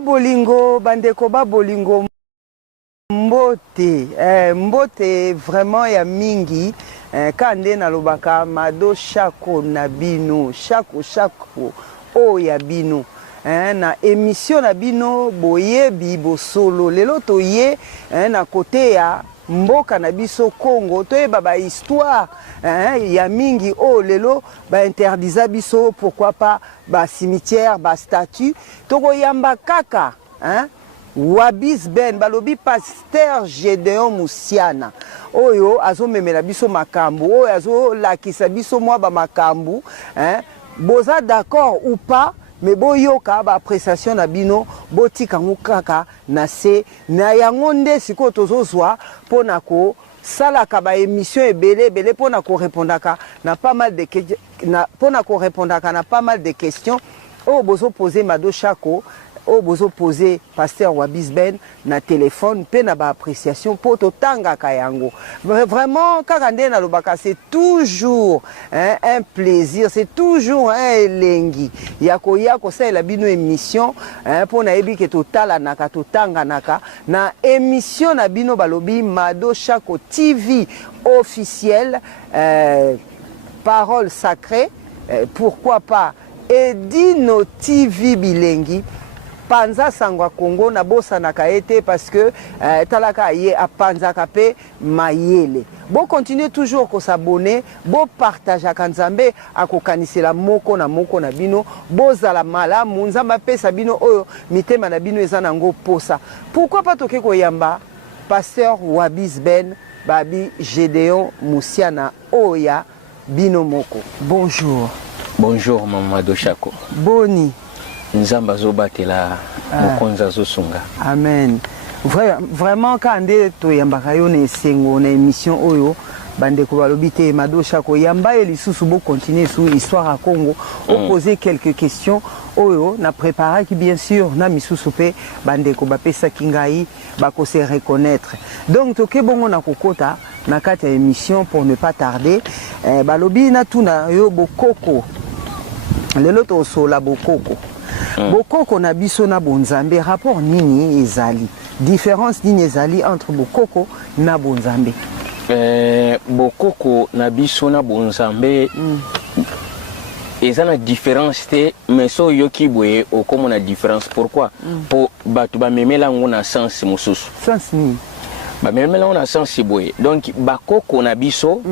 Bolingo, bandeko ba bolingo mbote, mbote vraiment ya mingi, kande na lobaka mado shako na bino, shako o ya bino, na émission na bino boyebi bosolo, lelo toye na kote ya mboka na biso Congo, toyeba ba histoire ya mingi o lelo ba interdiza biso, pourquoi pas ba cimetière, ba statue, toko yamba kaka Wabis Ben balobi Pasteur Gédéon Moussiana oyo azo memela biso makambu, oyo azo lakisa biso mwa ba makambu, boza d'accord ou pas, mais boyoka ba appréciation na bino botika ngukaka na se na yango nde siko tozozwa pona ko salaka ba émission ebele pona ko répondaka na pas mal de questions o bozo poser mado chako o bozo poser Pasteur Wabis Ben na téléphone pe na ba appréciation po totanga kayango. Vraiment kaka nde na lobaka, c'est toujours un plaisir, c'est toujours un elengi yako ça la bino émission po na yebi ke totala naka totanga naka na émission na bino balobi Mado Chako TV officiel, parole sacrée, pourquoi pas Edino TV bilengi Panza Sangwa Congo na bosa na kaete, parce que talaka ye a Panza Kape mayele. Bon continuer toujours ko s'abonner, bon partage à Kanzambe à ko kanisela moko na bino, boza la mala munzamba pesa bino oyo mitema na bino ezanango posa. Pourquoi pas toke ko yamba Pasteur Wabis Ben Babi Gédéon Moussiana oya bino moko. Bonjour. Bonjour Mamadou Chako. Boni. Nzamba zobatela mokonza zosunga. Amen. Vraiment quand to yambaka yo na esengo na émission oyo bandeko balobi te Mado Chako yamba et lisusu bo continuer sur histoire à Congo, on poser quelques questions oyo na préparer qui bien sûr na misusu pe bandeko ba pesa kingai ba ko se reconnaître. Donc toke bongo na kokota na kati ya émission pour ne pas tarder, balobi na tuna yo bokoko. Lelo to sola bokoko. Bokoko na biso na bonzambe, rapport nini ezali? Différence nini ezali entre bokoko na bonzambe? Bokoko na biso na bonzambe ezana différence te, mais so yoki boye okomo na différence. Pourquoi? Po batu ba memela ngona sens mususu. Sens ni. Ba memela ngona sens boye. Donc bakoko na biso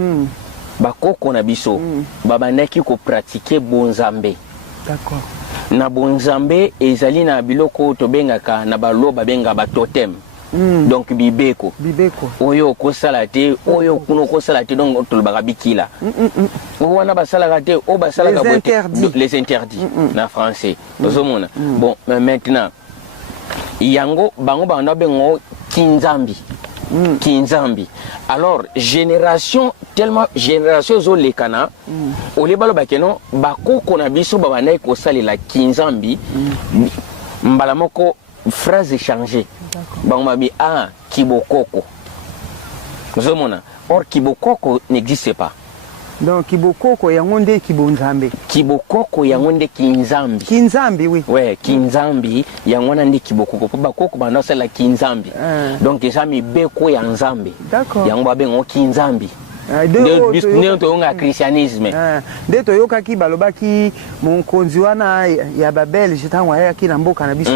babandaki ko pratiquer bonzambe. D'accord. Na bonzambe ezali na biloko tobengaka na baloba benga ba totem. Donc bibeko oyo ko salate oyo kuno ko salate, donc tolobaka bikila wana basalaka te o basalaka les interdits na français tozomona. Bon mais maintenant yango bango bana bengo kinzambi. Alors génération zo lekana ole balo bakeno bakoko na biso babana ko salela kinzambi mbala moko phrase échangée bango mabi kibokoko zomona. Or kibokoko n'existe pas. Donc kibokoko yango nde kibonzambe. Kibokoko yango nde kinzambi. Kinzambi oui. Ouais, kinzambi yango na nde kibokoko. Po bakoko bana sala kinzambi. Donc eza mibeko ya nzambe. D'accord. Yango babengo kinzambi. De toyonga christianisme. De toyoka ki balobaki monkonzi wana ya babelge tango ayaki na mboka na biso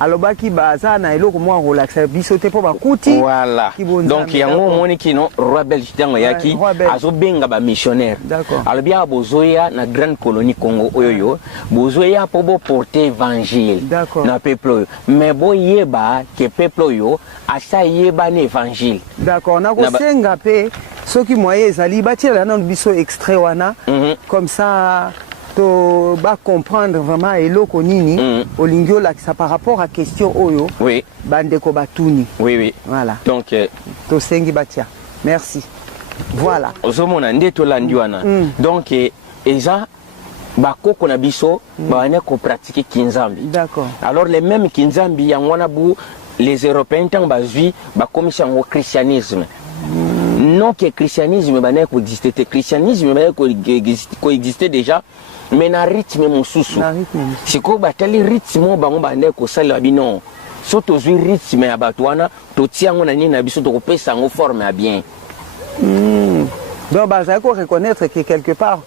alobaki baza na eloko mwa relaxa biso te po bakuti. Voilà. Donc yango moni kino roi belge tango yaki azobenga ba missionnaire. Alobi bozoya na grande colonie Congo oyoyo bozoya po bo porter évangile na peuple. Mais bo yeba ke peuple yo asa yeba na évangile. D'accord. Na ko senga pe ceux qui moyen ezali batia na biso extrait wana comme ça to ba comprendre vraiment eloko nini olingio la ça par rapport à question oyo bandeko batuni. Oui voilà. Donc to sengi batia merci voilà ozomona nde to landi wana. Donc eza bakoko na biso bana ko pratiquer kinzambi. D'accord. Alors les mêmes kinzambi yangwana bu les Européens tant bazui ba commission au christianisme. Non que le christianisme va coexister. Le christianisme va coexister déjà mais na rythme mosusu sikoyo batali rythme bango bande kosalela bino so tozwi rythme ya bato wana totia yango na nini na biso tokopesa yango forme ya bien. Donc bazali ko reconnaître que quelque part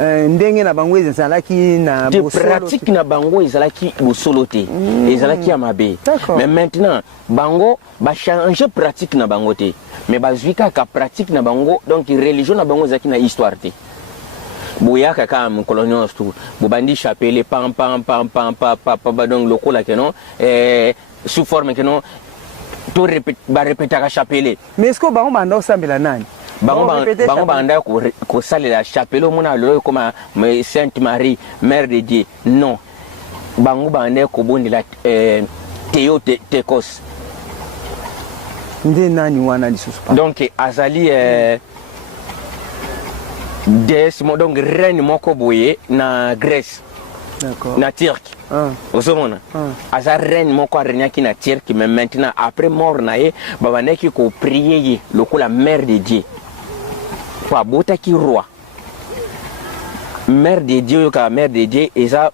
ndenge na bango ezalaki na bosolo pratique na bango ezalaki bosolo te ezalaki ya mabe, mais maintenant bango ba changer pratique na bango te mais bazwi kaka pratique na bango, donc religion na bango ezalaki na histoire te. Boyaka ka mokolo nyonso bobandi chapele pam pam pam pam pam donc lokola ke non sous forme que non to répéter chapele. Mais est-ce que bango banda osambela nani? Bango banda ko salela chapele mona lo comme Sainte Marie Mère de Dieu, non bango banda ko bondela Théotokos nde nani wana lisusu pa. Donc azali déesse donc reine moko boye na Grèce. D'accord. Na Turquie. Osomona. Aza reine moko renyaki na Turquie, mais maintenant après mort na ye babaneki ko prier lokola Mère de Dieu. Kwa botaki roi. Mère de Dieu ka Mère de Dieu eza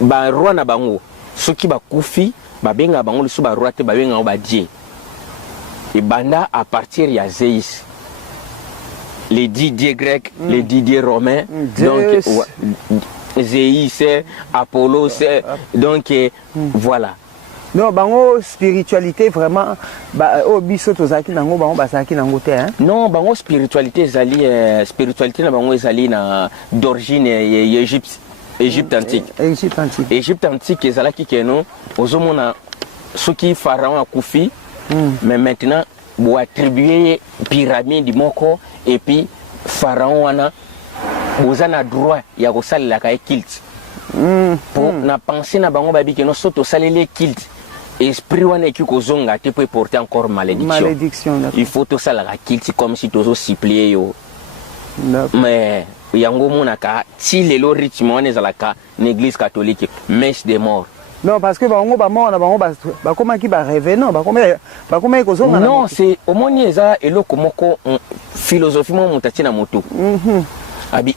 ba roi na bango. Soki ba kufi ba benga bango lusu ba roi te ba benga ba Dieu. Et banda à partir ya Zeus. Les 10 dieux grecs, les 10 dieux romains, donc Zeus, Apollo, donc voilà. Non, bango spiritualité vraiment, au biso tozaki nango bango basaki nango te hein. Non, bango spiritualité zali spiritualité na bango zali na d'origine Égypte antique. Égypte antique ezalaki keno ozomona soki pharaon akufi, mais maintenant bo attribuer pyramide moko et puis pharaon wana bozana droit ya kosalela ka culte pour na penser na bango babi que no soto salele culte esprit wana qui kozonga te peut porter encore malédiction. Il faut to sala ka culte comme si tozo supplier yo. Mais yango monaka ti lelo rythme wana ezalaka l'église catholique messe des morts. Non, parce que bango ba mort na bango ba koma ki ba rêver non ba koma kozonga. Non, c'est au moni eza eloko moko philosophie mo mutati na moto. Abi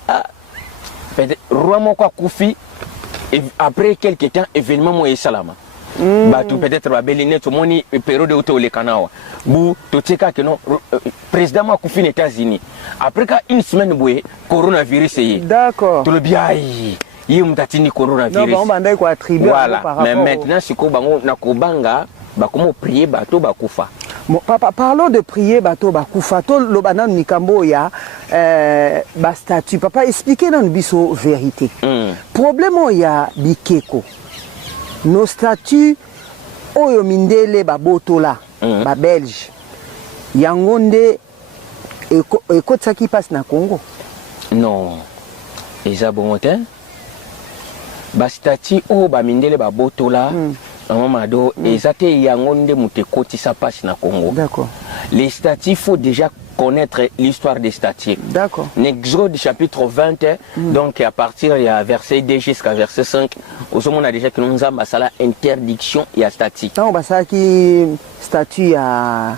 peut-être roi moko akufi et après quelque temps événement mo esalama. Ba tu peut-être ba beline to moni période où to le kanawa. Bu to teka que non président mo akufi aux États-Unis. Après une semaine boye coronavirus yi. D'accord. To le biai. Yimtatini coronavirus. Non, banda ko attribuer voilà. Mais maintenant si ko bango na kobanga ba comment prier bato bakufa. Bon, papa, parlons de prier bato bakufa. To lobana nikambo ya ba statut. Papa, expliquez dans biso vérité. Problème ya bikeko. Nos statuts oyo mindele ba botola, ba belge. Yangonde eko tsaki passe na Congo. Non. Eza bonté. Ba statut o ba mindele ba botola mamado ezate yangonde mutekoti sa passe na Congo. D'accord. Les statuts, il faut déjà connaître l'histoire des statuts. D'accord. Exode chapitre 20 donc à partir il y a verset 2 jusqu'à verset 5 on a déjà que nous avons la interdiction et à statut. Non, bah ça qui statut à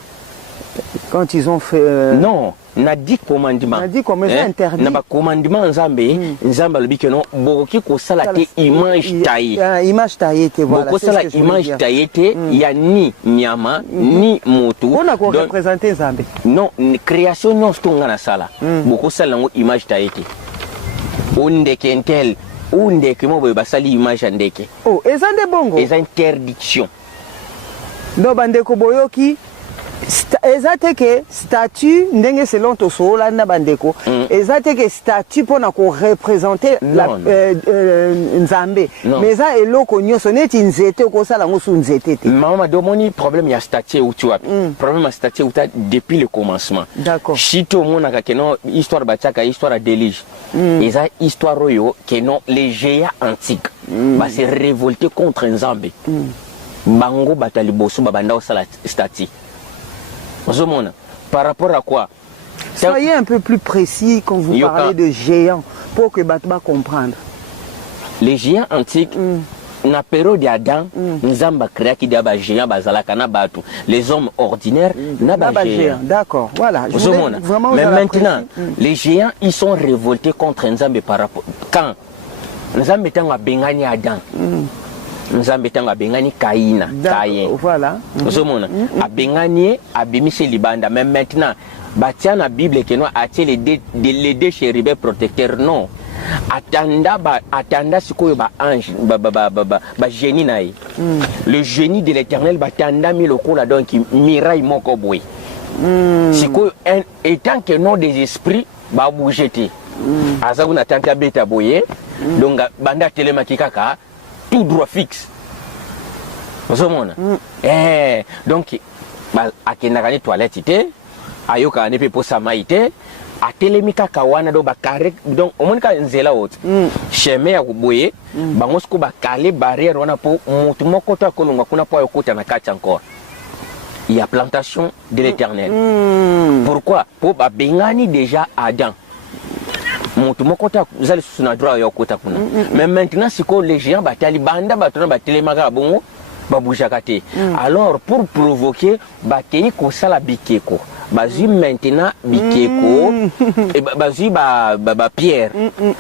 quand ils ont fait non. Na dit commandement. Na dit comme ça interdit. Na ba commandement nzambe, nzamba lobi que non bokoki ko sala te image taillée. Image taillée te voilà. Boko sala image taillée te ya ni nyama ni motu. On a ko représenter nzambe. Non, création non stonga na sala. Boko sala ngo image taillée te. Onde kentel, onde ke mo ba sali image ndeke. Oh, ezande bongo. Ez interdiction. Do bande ko boyoki ezate que statut ndenge selon to sola na bandeko ezate que statut pona ko représenter la nzambe mais ça eloko nyoso neti nzete ko sala ngosu nzete te mama domoni problème ya statut ou tu vois problème ya statut ou depuis le commencement. D'accord. Chito mona ka keno histoire bachaka histoire d'élige eza histoire yo keno les géants antiques ba se révolter contre nzambe bango batali bosu babanda osala statut. Par rapport à quoi? Soyez un peu plus précis quand vous parlez de géants pour que Batba comprenne. Les géants antiques, na période d'Adam, Nzamba créa qui d'aba géants bazalaka na batu. Les hommes ordinaires na ba géants. D'accord, voilà. Mais maintenant, les géants ils sont révoltés contre Nzambe par rapport quand nzambe ntango abengani Adam nzambe ntango abengani Kaïn. Voilà. Ozomona abengani abimisi libanda, mais maintenant batia na Bible que non atie les deux chérubins protecteurs, non atanda sikoyo ba ange ba génie na ye. Le génie de l'Éternel batanda mi lokola donc miraille moko boy. Sikoyo étant que non des esprits ba bougete azabu na tanta beta boye, donc banda telema kikaka tout droit fixe. Ozomona donc akendaka ni toilette te ayoka ne pe posa maite atelemi kaka wana do bakare, donc omonika nzela wote chemin ya kuboye bango siko bakale barrière wana po mutu moko to akolonga kuna po ayokota na kati encore. Il y a plantation de l'Éternel. Pourquoi? Pour babengani déjà Adam. Mutu moko to zali suna droit ayokota kuna. Mais maintenant siko les géants batali banda batona batelemaka bongo baboujaka te. Alors pour provoquer bakei kosala bikeko bazui maintenant bikeko et bazui ba pierre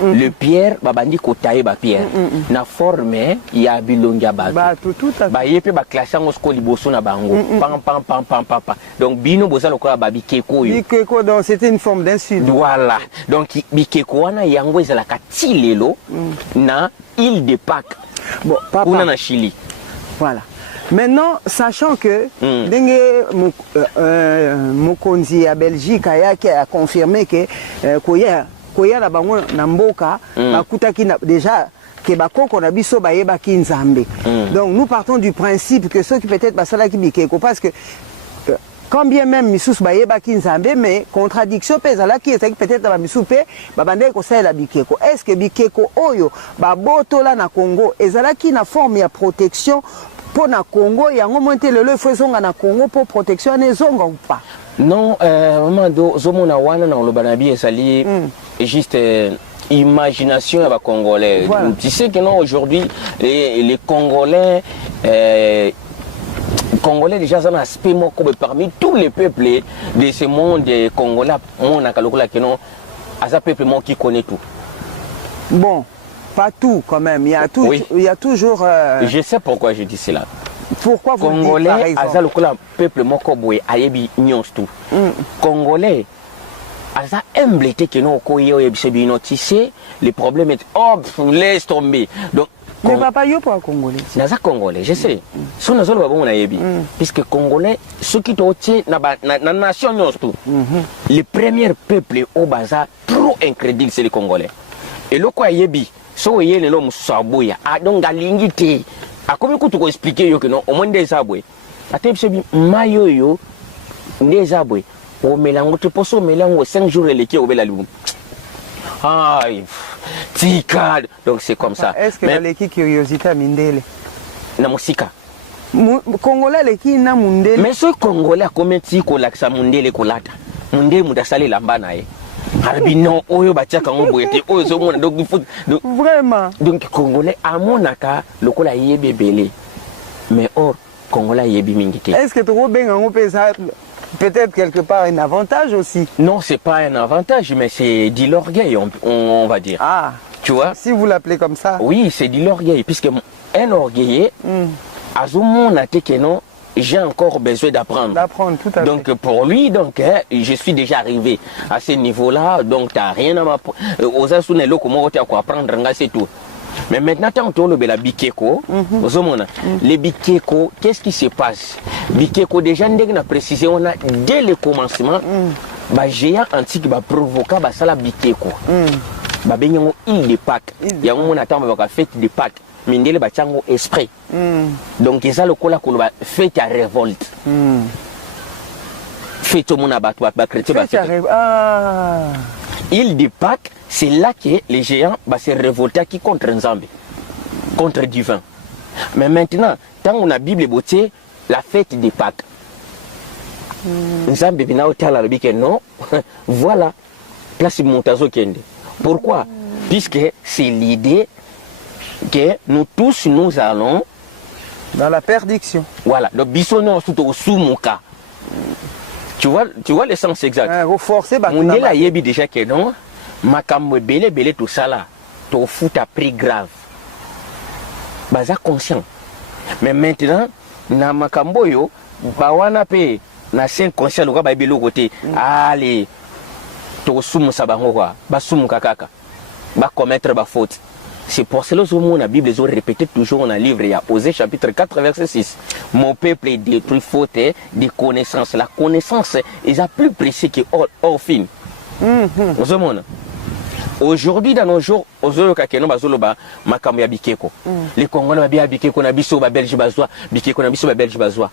le pierre babandi kotaye ba pierre na forme ya bilonga ba tout à fait ba yepe ba classe ngo sko liboso na bango pam donc bino bozalo ko ba bikeko yo bikeko, donc c'était une forme d'insulte. Voilà, donc bikeko wana yango ezala katilelo na île de Pâques. Bon, papa, on na Chili. Voilà. Maintenant, sachant que Mokonzi à Belgique a confirmé que Koya na bango na mboka bakutaki déjà que bakoko na biso bayeba ki nzambe. Donc nous partons du principe que ceux qui peut-être basala ki bikeko, parce que quand bien même misusu bayeba ki nzambe, mais contradiction pezala ki ezaki peut-être ba misusu pe babande ko sala bikeko. Est-ce que bikeko oyo babotola na Congo ezalaki na forme ya protection pour na Congo, yango monte lelo ifozonga na Congo pour protection ne zonga ou pas? Non, maman do zomona wana na lobanabi esali juste imagination à Congolais. Voilà. Tu sais que non, aujourd'hui les Congolais Congolais déjà ça un aspect moko parmi tous les peuples de ce monde congolais, on a kalokola que non à un peuple qui connaît tout. Bon, pas tout quand même, il y a, tout, oui. Il y a toujours... Je sais pourquoi je dis cela. Pourquoi vous Congolais, dites par exemple peuple moko boye ayebi nyons tout. Congolais, asa emblété que non koyo yebisebino, tu sais, le problème est laisse tomber. Donc mais papa yo pas Congolais. Naza Congolais, je sais. So nazo ba bon na yebi. Puisque Congolais, ceux qui totie na nation nyons tout. Le premier peuple au baza trop incrédule c'est les Congolais. Et le quoi yebi so yele lo musaboya donc galingi te akomi kutu ko expliquer yo que non au moins des sabwe atebise bi mayo yo des sabwe o melango te poso melango 5 jours eleki obela libu ay tika donc c'est comme ça. Est-ce que l'eki curiosité à Mindele na musika Congolais leki na Mundele, mais ce Congolais akomi ti ko laksa Mundele ko lata Mundele mudasali lamba na ye non, oyo batiaka ngo boyete oyo so mona donc il faut vraiment donc Congolais amonaka lokola yebe belé mais or Congolais yebi mingité. Est-ce que trop bien on peut ça peut-être quelque part un avantage aussi? Non, c'est pas un avantage mais c'est de l'orgueil on va dire. Ah, tu vois? Si vous l'appelez comme ça. Oui, c'est de l'orgueil puisque un orgueillé azomona te que non j'ai encore besoin d'apprendre. D'apprendre, tout à fait. Donc pour lui, donc, je suis déjà arrivé à ce niveau-là, donc tu n'as rien à m'apprendre. Aux Assunelo, comment tu as quoi apprendre, c'est tout. Mais maintenant, tant que tu as bikeko, les bikeko, qu'est-ce qui se passe? Bikeko, déjà, on a précisé, on a dès le commencement, géant antique va provoquer la bikeko. Il y a une de Pâques, il y a une fête de Pâques. Mindele bachango esprit. Donc ils ont le kola kola fait à révolte. Fait au monde abattu ba chrétien ba. Il dit Pâques, c'est là que les géants va se révolter qui contre Nzambe, contre divin. Mais maintenant, tant on a Bible beauté, la fête des Pâques. Nzambe bina otala le que non. Voilà. Place montazo kende. Pourquoi? Puisque c'est l'idée que nous tous nous allons dans la perdition. Voilà, donc bisonno au sumuka. Tu vois le sens exact. Renforcer Mundela yebi déjà que non, makambo belé tout ça là. to foot à prix grave baza conscient mais maintenant na makambo yo ba wana pe na sen conscient loka ba biloko te allez to sumu sabango kwa ba sumu kakaka ba commettre ba faute. C'est pour cela que la Bible ont répété toujours dans le livre, il y a Osée chapitre 4 verset 6. Mon peuple est détruit faute de connaissance. La connaissance est plus précis que hors film. Aujourd'hui dans nos jours, les Congolais bien bikeko na biso ba Belge bazwa, bikeko na biso ba Belge bazwa.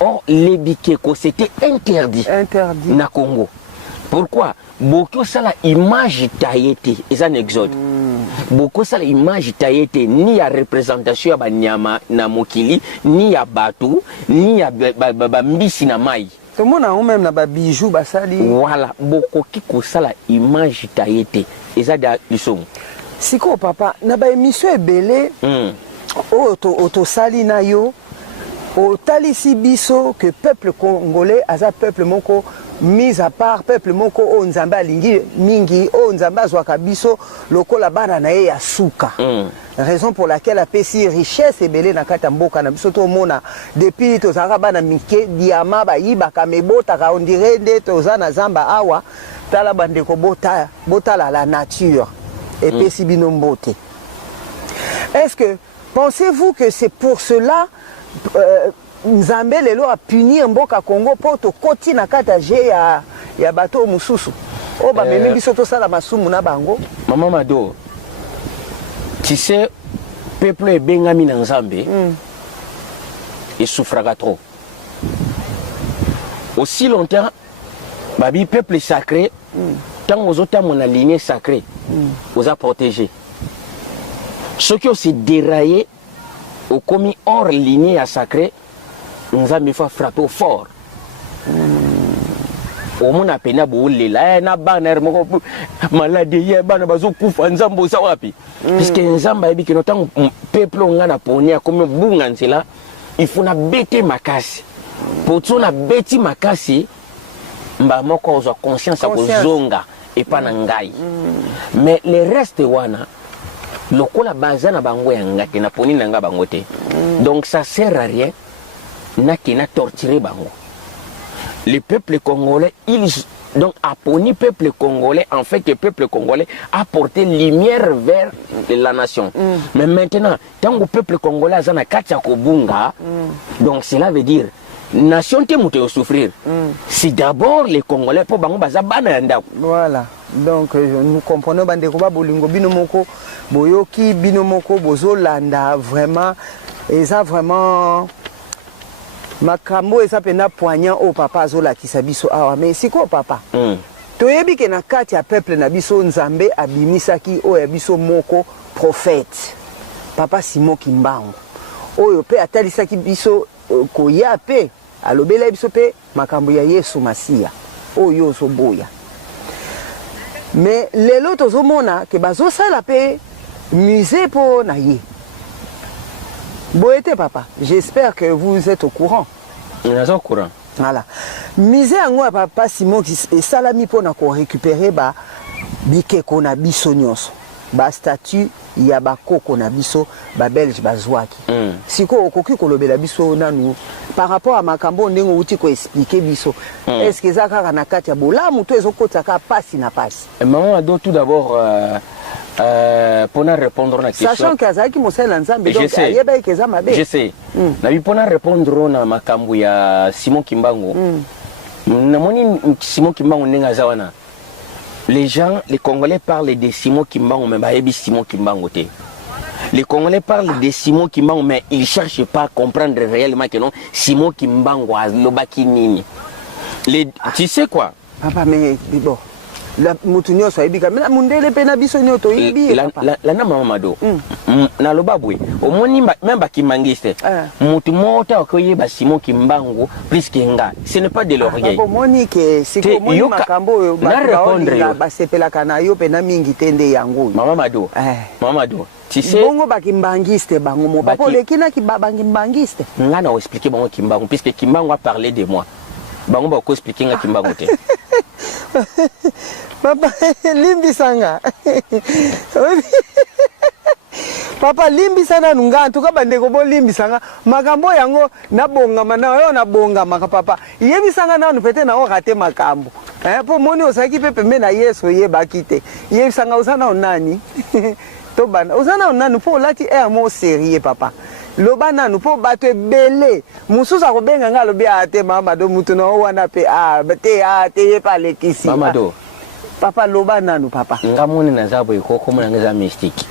Or les bikeko c'était interdit. Interdit. Na Congo. Pourquoi? Beaucoup ça la image taillée, c'est un exode. Beaucoup ça l'image taillée ni à représentation ya nyama na mokili ni ya batu ni ya mbisi na mai. Tout le monde a même na ba bijoux basali. Voilà, beaucoup qui ko ça la image taillée et ça da lisong. Siko papa na ba émission ebele auto sali na yo au talisi biso que peuple congolais aza peuple moko mis à part peuple moko o nzambe alingi mingi o nzambe azwaka biso lokola bana na ye ya suka. Raison pour laquelle apesi richesse ebele na kata mboka na biso to mona depuis tozaka bana mike diama ba yibaka mebota on dirait nde tozana zamba awa tala bandeko bota la nature epesi bino mbote. Est-ce que pensez-vous que c'est pour cela Nzambe lelo a puni mboka Congo poto koti na kata je ya bato mususu o ba memi biso to sala masumu na bango? Maman Mado, tu sais peuple est bengami na Nzambe il souffrira trop. Aussi longtemps babi peuple sacré tant aux autres mon lignée sacrée aux a protégé. Ceux qui ont se déraillé au commis hors lignée à sacré nous avons fait frapper fort. Au monde a peine à bouler là, na banner maladie, bana bazo kufa nzambo sa wapi. Puisque nzamba ebi que notre peuple on a poni a comme bunga nsela, il faut na bête makasi. Pour tout na bête makasi, mba moko ozo conscience à zonga et pas nangai. Mais le reste wana lokola bazana bango ya ngati na poni nanga bangote. Donc ça sert à rien. Na torturé bango. Le peuple congolais, donc a poni peuple congolais, en fait que le peuple congolais a porté lumière vers la nation. Mais maintenant, tant que le peuple congolais a zana katia kobunga, donc cela veut dire nation te mute souffrir. C'est d'abord les Congolais pour bango baza bana ndako. Voilà. Donc nous comprenons bandeko ba bolingo binomoko boyoki binomoko bozolanda vraiment et ça vraiment makambo eza pena poignant au papa azola kisabiso awa mais siko papa toyebi ke na kati ya peuple na biso nzambe abimisaki o ya biso moko prophète papa Simon Kimbangu oyo pe atalisaki biso koya pe alobela biso pe makambo ya Yesu Masia oyo soboya mais lelo tozomona ke bazosala pe musée po na ye. Boété papa, j'espère que vous êtes au courant. On est au courant. Voilà. Misé en moi papa Simon qui salami pour na ko récupérer ba bikeko na biso nyonso. Ba statut ya ba koko na biso ba belge bazwaki. Siko okoki kolobela biso nanu par rapport à makambo ndengo uti ko expliquer biso. Est-ce que ça kaka na kati ya bolamu to ezokota ka pasi na pasi. Maman ado tout d'abord pour répondre à la question. Sachant qu'Azaki Moussel Nzambe donc ayeba ke zamabe. Je sais. Na bi pour répondre na makambo ya Simon Kimbangu. Na moni Simon Kimbangu ndenga zawana. Les gens, les Congolais parlent de Simon Kimbangu mais ba yebi Simon Kimbangu te. Les Congolais parlent de Simon Kimbangu mais ils cherchent pas à comprendre réellement que non Simon Kimbangu a lobaki nini. Tu sais quoi? Papa mais bon. La mutunyo so ibika mina mundele pe na biso nyoto ibi la na mama Mado na lobabwe omoni même bakimangiste mutu mota okoyeba Simon Kimbangu plus que nga ce n'est pas de l'orgueil bomoni ke siko moni makambo ba sepela kana yo pe na mingi tende yango mama Mado tu sais bongo bakimbangiste bango mo papa lekina ki babangimbangiste nga na expliquer bango Kimbangu puisque Kimbangu a parlé de moi bango ba ko expliquer nga Kimbangu te Papa, limbi sanga. Papa limbi sana nunga tuka bandeko bo limbi sanga makambo yango nabonga mana yo nabonga maka papa yebi sanga na nupete na okate makambo po moni osaki pepe me na Yesu ye bakite yebi sanga usana onani to bana usana onani po lati mo sérieux papa loba nanu po bato ebele mususa ko benga ngalo bia ate mama do mutu no wana pe te ye pale kisi mama do papa loba nanu papa ngamone na zabo ikoko mona ngaza mystique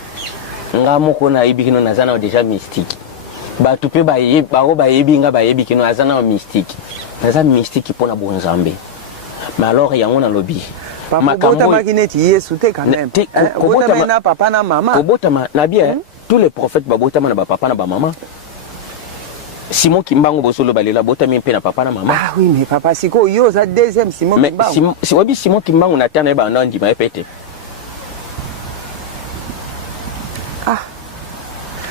ngamo kona ibikino nazana déjà mystique bato pe ba yebi nga ba yebi kino azana mystique naza mystique pona bonzambe mais alors yango na lobby makambo makineti Yesu te quand même kobota na papa na mama kobota na bien tous les prophètes babota na ba papa na ba mama Simon Kimbangu bosolo balela bota mi pe na papa na mama oui mais papa siko yo za deuxième Simon Kimbangu si wabi Simon Kimbangu na tana ba ndandi ma pete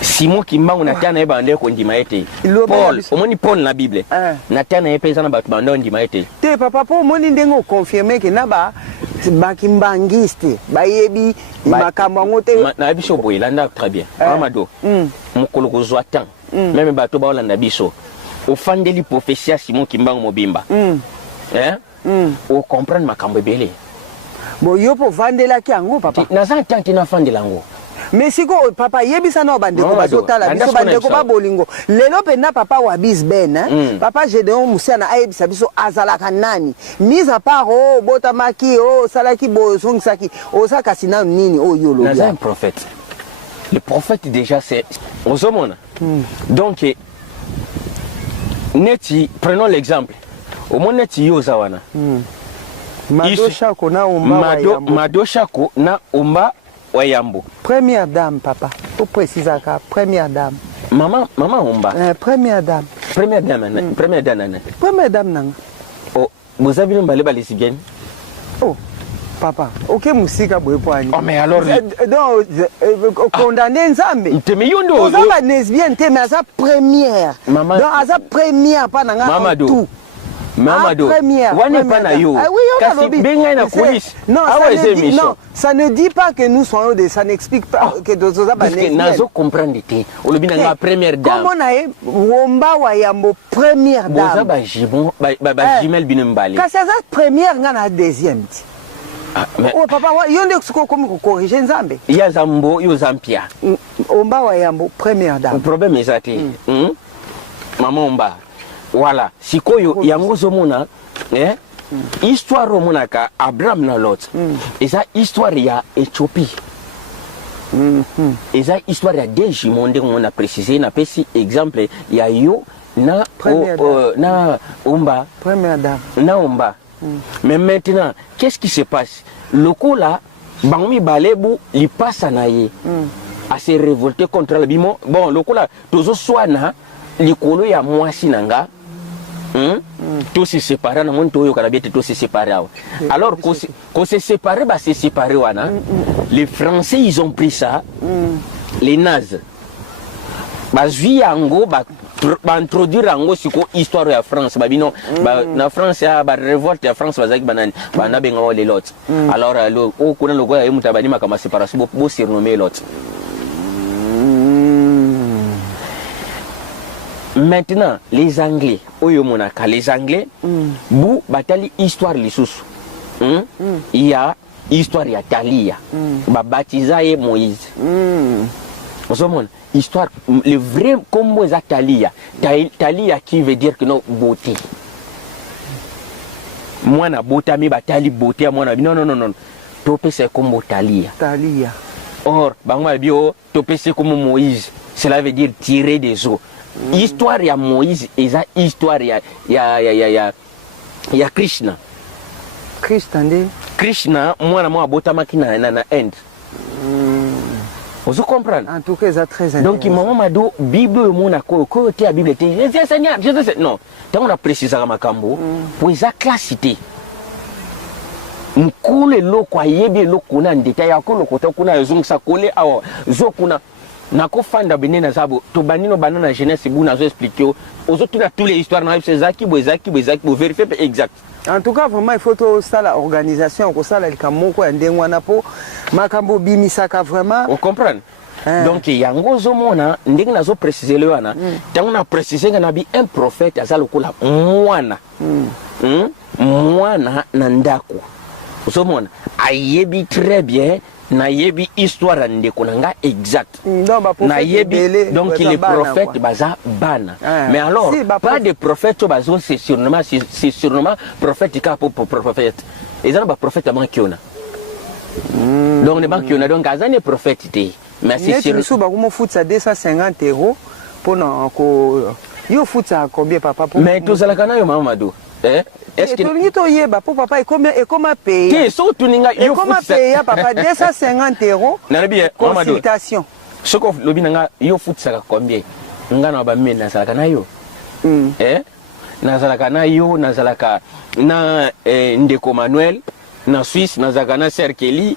Simon Kimbangu na tana eba ndeko ko ndima ete Paul omoni Paul na Bible na tana epesa na batu bando ndima ete te papa po omoni ndengo confirmer que na ba bakimbangiste bayebi makambo ngote na biso boy landa très bien amado mukolo ko zwatan même bato ba olanda biso ofandeli prophétie Simon Kimbangu mobimba o comprendre makambo bele bo yo po vandela ki ango papa na za tanti na fandela ngo mais siko papa yebisa na bandeko bazotala biso bandeko ba bolingo lelo pena papa wa bisben papa Gédéon Musana ayebisa biso azalaka nani mise à part botamaki salaki bosongisaki osaka sina nini yo lo na un prophète le prophète déjà c'est osomona donc neti prenons l'exemple au moins neti yozawana Madoshako na umba Madoshako na umba Wayambo. Première dame, papa. Pour préciser ça, première dame. Maman umba. Première dame. Première dame, première dame. Première dame nanga. Oh, vous avez une balé lesbienne. Oh, papa. Ok, musika boypoani. Oh, mais alors. Donc, condamné Nzambe. Te meyondo. Vous avez lesbienne, mais à sa première. Maman. Donc, à sa première, pas nanga. Mamadou. Mamadou, première pas na yo. Non, ça ne dit pas que nous soyons des, ça n'explique pas que nous sommes parce que nazo comprendre té. O lobi na première dame. Comment na e womba wayambo première dame. Boza ba jibon ba jimel binembale. Kasi ça première ngana deuxième. Mais oh papa yo ndeko siko komi ko corriger Nzambe. Ya zambo yo zampia. Womba wayambo première dame. Le problème est ça maman omba. Voilà, sikoyo yango zomona histoire omona ka Abraham na Lot. Eza histoire ya Éthiopie. Eza histoire ya deux jumeaux on a précisé na pesi exemple ya yo na na omba première dame. Na omba. Mais maintenant, qu'est-ce qui se passe? Lokola bangmi balebu li passe na ye. À se révolter contre le bimo. Bon, lokola tozo swana likolo ya mwasi nanga. Tous se séparent, tous se séparent. Alors qu'on se sépare, se séparer. Les Français, ils ont pris ça, les nazis. Introduire en histoire de la France. La France, la révolte de la France, les lots. Alors, on séparation, pour surnommer l'autre. Maintenant, les Anglais, les Anglais, bou batali histoire les sous. Il y a histoire ya Talia, baptisaye Moïse. Histoire, le vrai combo est Talia. Talia qui veut dire que non beauté. Moi na beauté mi batali beauté moi na non. Topé c'est comme Talia. Talia. Or, bangma bio topé c'est comme Moïse. Cela veut dire tirer des eaux. Histoire ya Moïse et ça histoire ya Krishna. Krishna moi abotamaki na end. Vous comprenez? En tout cas, c'est très intéressant. Donc maman mado Bible mona ko te la Bible te Seigneur, je sais non. Tant on a précisé makambo pour isa classité. Nkule loko ayebi loko na ndeta ya ko loko ta kuna zongsa kole awa zo kuna nako fanda bene na sabo to banino banana jeunesse bu nazo expliquer aux autres na tous les histoires na c'est zaki vérifier exact. En tout cas vraiment il faut tout ça la organisation ko ça la likamoko ya ndengwana po makambo bimisaka vraiment on comprend. Donc yango zomona ndenge nazo préciser le wana tango na préciser nga na bi un prophète azalukula mwana mwana na ndako zomona ayebi très bien na yebi histoire ndeko nanga exact na yebi donc les prophètes baza bana mais alors si, pas de prophètes bazo c'est sûrement prophète ka pour prophète et ça ba prophète mankiona donc les mankiona donc azane prophète té mais c'est sûr sous ba comment foot ça 250 € pour non ko yo foot ça combien papa pour mais tout ça la kana yo mamadou est-ce que tu yeba pour papa et comment payer que so tuninga yo comment payer papa 250 € consultation ce que lobi nanga yo foot ça combien ngana ba mena ça kana yo nazalaka na yo nazalaka na ndeko Manuel na Suisse nazalaka na Sir Kelly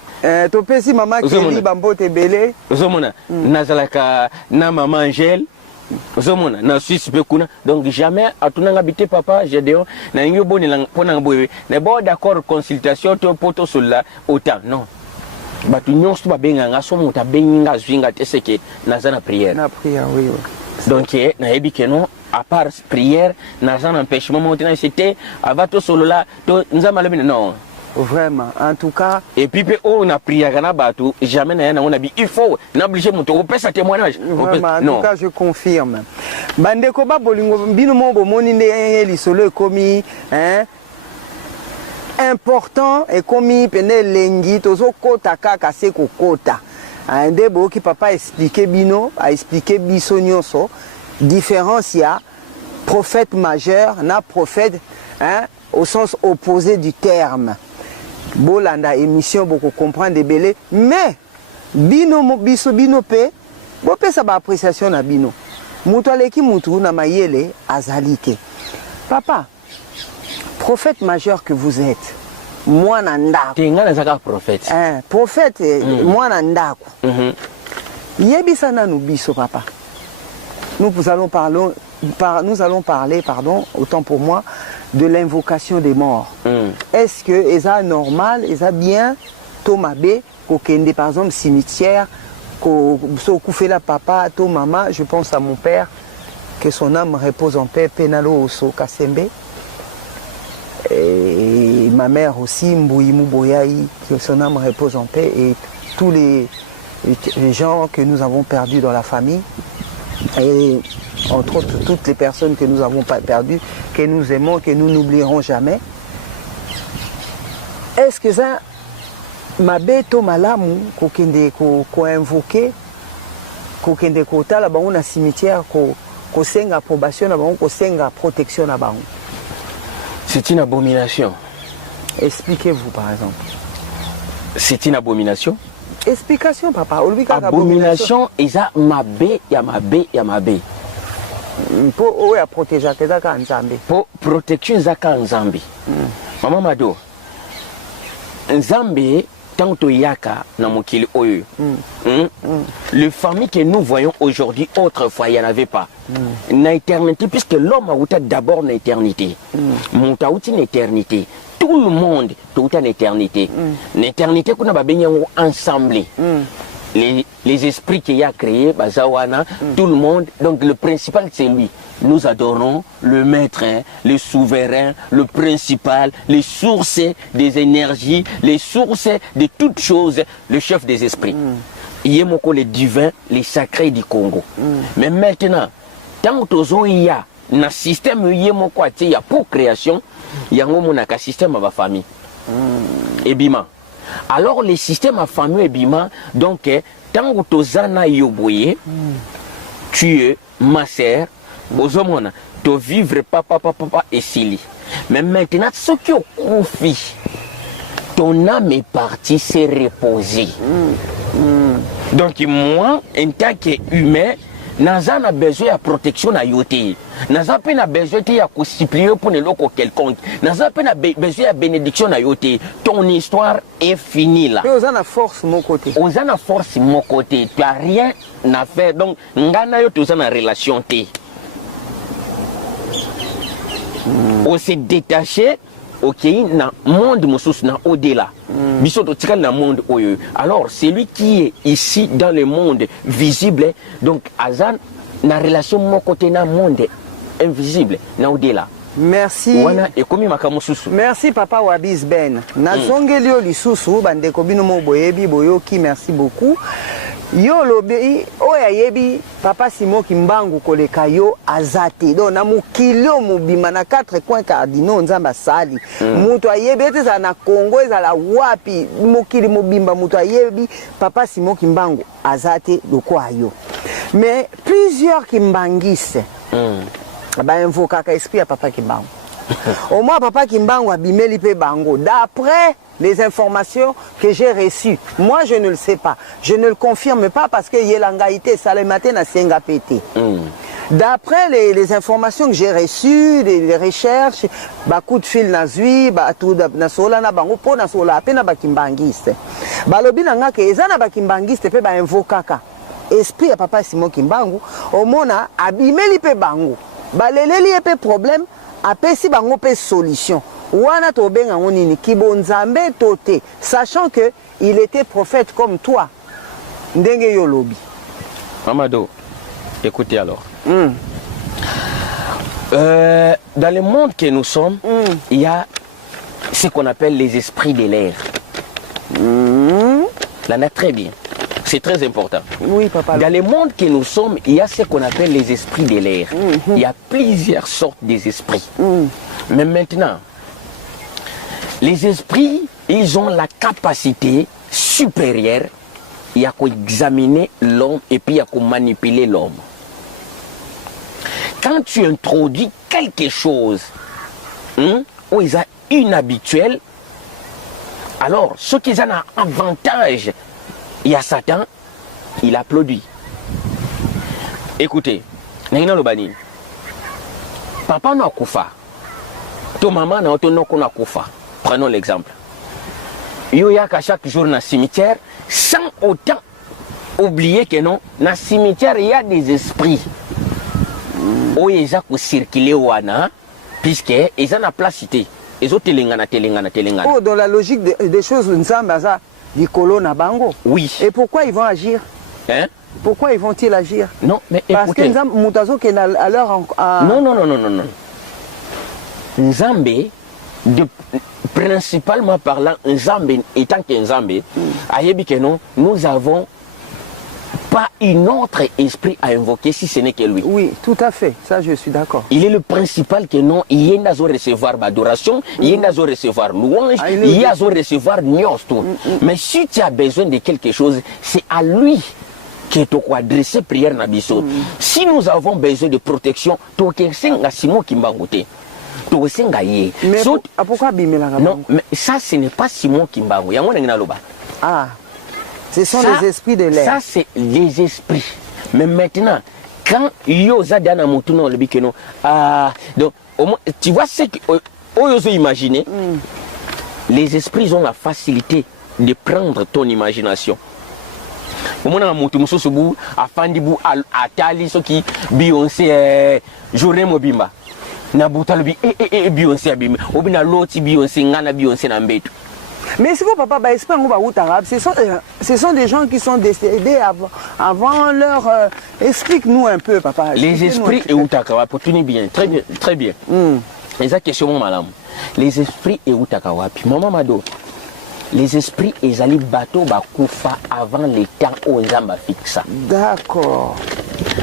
to pesi mama Kelly bambote belé ozomona nazalaka na maman Angèle ozomona na Suisse bekuna donc jamais atunanga bité papa Gédéon na ngi bonela pona boye ne bo d'accord consultation to poto sola autant non batu nyonso babenga nga so muta benga zwinga teseke nazana prière oui donc na yebi que non à part prière nazana empêchement monter c'était avato solo là to nzama le non vraiment en tout cas et puis on a prié kana batu jamais na on a dit il faut n'obliger mon to pesa témoignage en tout cas je confirme bandeko ba bolingo bino mo bomoni ne lisolo komi important et komi pene lengi tozo kota kaka se ko kota ande bo ki papa expliquer bino a expliquer biso nyonso différence ya prophète majeur na prophète au sens opposé du terme. Bolanda émission beaucoup comprendre des belés mais bino biso bino pe bo pesa ba appréciation na bino mutu aleki mutu na mayele azalite papa prophète majeur que vous êtes moi nanda tenga na zaka prophète prophète moi nanda yebisa na nu biso papa nous allons parler pardon autant pour moi de l'invocation des morts. Est-ce que c'est normal, c'est bien, Thomas B, kokende par exemple cimetière, ko fait la papa, to maman, je pense à mon père, que son âme repose en paix, Penalo Oso Kasembe, et ma mère aussi, Mbouimou Boyaï, que son âme repose en paix, et tous les gens que nous avons perdus dans la famille. Et entre autres toutes les personnes que nous avons pas perdues, que nous aimons, que nous n'oublierons jamais. Est-ce que ça m'a beto malamu kokende ko invoquer kokende ko tala ba un cimetière ko senga approbation na ba ko senga protection na ba? C'est une abomination. Expliquez-vous par exemple. C'est une abomination. Explication papa. Abomination eza mabe ya mabe ya mabe. Pour protéger kezaka nzambe. Pour protection zaka nzambe. Maman Mado. Nzambe tanto yaka na mokili oyo. Le famille que nous voyons aujourd'hui autrefois il n'y en avait pas. Na éternité puisque l'homme a d'abord une éternité. Monta une éternité. Tout le monde tout en éternité. L'éternité qu'on a bien ensemble. Les esprits qu'il a créés, Bazawana, tout le monde. Donc le principal c'est lui. Nous adorons le maître, le souverain, le principal, les sources des énergies, les sources de toutes choses, le chef des esprits. Yemoko le divin, les sacrés du Congo. Mais maintenant, tant que il y a un système yemoko il y a pour création, il y a un système à la famille. Et bima. Alors les systèmes à famille et bima, donc tant que tozana yoboye, tu es ma sœur, ozomona, tu vivre papa et sili. Mais maintenant, ce qui est confie, ton âme est partie se reposer. Donc moi, en tant qu'humain, naza na besoin ya protection na yo te, naza pe na besoin te ya kosupplier pour eloko quelconque, naza pe na besoin ya bénédiction na yo te. Ton histoire est finie là. Mais oza na force mon côté. Oza na force mon côté, tu as rien à faire. Donc ngana yo toza na relation te. On s'est détaché. Ok, na monde mosusu na au-delà. Biso to tikal na monde oyo. Alors, celui qui est ici dans le monde visible, donc azan na relation mon côté na monde invisible na au-delà. Merci. Wana ekomi makamu susu. Merci papa Wabis Ben. Na zongeli yo lisusu bandeko bino mo boyebi boyoki, merci beaucoup. Yo lobi oya yebi papa Simon Kimbangu koleka yo azate. Donc na mukilo mobima na 4 coins cardinaux nzamba sali. Mutu ayebi ete za na Congo ezala wapi mukili mobimba mutu ayebi papa Simon Kimbangu azate lokwa yo. Mais plusieurs kimbangistes ba invokaka esprit à papa Kimbangu. Au moins papa Kimbangu abimeli pe bango. D'après les informations que j'ai reçues, moi je ne le sais pas, je ne le confirme pas parce que yelangaïté salemate na senga pété. D'après les informations que j'ai reçues, les recherches, ba coup de fil na zui, ba tout na sola na bango po na sola pe na ba kimbangiste. Ba lobi na nga ke ezana ba kimbangiste pe ba invokaka esprit à papa Simon Kimbangu, au mona abimeli pe bango. Baleleli epe problème apesi bango pe solution. Wana to benga ngonini kibonzambe tote, sachant que il était prophète comme toi. Ndenge yo lobi. Amado, écoutez alors. Dans le monde que nous sommes, il y a ce qu'on appelle les esprits de l'air. Là, on a très bien. C'est très important. Oui, papa. Dans le monde que nous sommes, il y a ce qu'on appelle les esprits de l'air. Il y a plusieurs sortes d'esprits. Mais maintenant, les esprits, ils ont la capacité supérieure à examiner l'homme et puis à manipuler l'homme. Quand tu introduis quelque chose où ils ont inhabituel, alors ce qui ont un avantage, il y a Satan, il applaudit. Écoutez, papa n'a koufa, ton maman n'a pas koufa. Prenons l'exemple. Il y a chaque jour dans le cimetière, sans autant oublier que non, dans le cimetière, il y a des esprits. Où ils ont circulé, puisqu'ils ont la placité. Ils ont telengana. Oh, dans la logique des choses, nous sommes des colons à Bango. Oui. Et pourquoi ils vont agir? Hein? Pourquoi ils vont-ils agir? Non, mais parce écoutez. Parce que Moutazo qui est à l'heure. Non. Nzambe, principalement parlant, Nzambe étant qu'un Nzambe, nous avons pas un autre esprit à invoquer si ce n'est que lui. Oui, tout à fait, ça je suis d'accord. Il est le principal que non, il y a recevoir adoration, il y a recevoir louange, il y a recevoir nios tout. Mais si tu as besoin de quelque chose, c'est à lui que tu dois adresser prière nabiso. Si nous avons besoin de protection, tu as Simon Kimbangote. Mais pourquoi Bimela? Non, mais ça ce n'est pas Simon Kimbango. Ah. Ce sont les esprits de l'air. Ça, c'est les esprits. Mais maintenant, quand Yozadana Moutuno le bikeno, donc, tu vois ce que vous imaginez, les esprits ont la facilité de prendre ton imagination. Au moment où tu me afandibu atali ce qui Beyoncé journée mobimba. Nabutalobi Beyoncé abime. Obina loti Beyoncé ngana Beyoncé na mbetu. Mais si vous papa ce sont des gens qui sont décédés avant leur explique-nous un peu papa. Les esprits et Utakawa pour tenir bien, très bien. Les questions madame. Les esprits et Utakawa puis maman Mado. Les esprits et ali bateau bakufa avant les temps où Nzamba fixa. D'accord.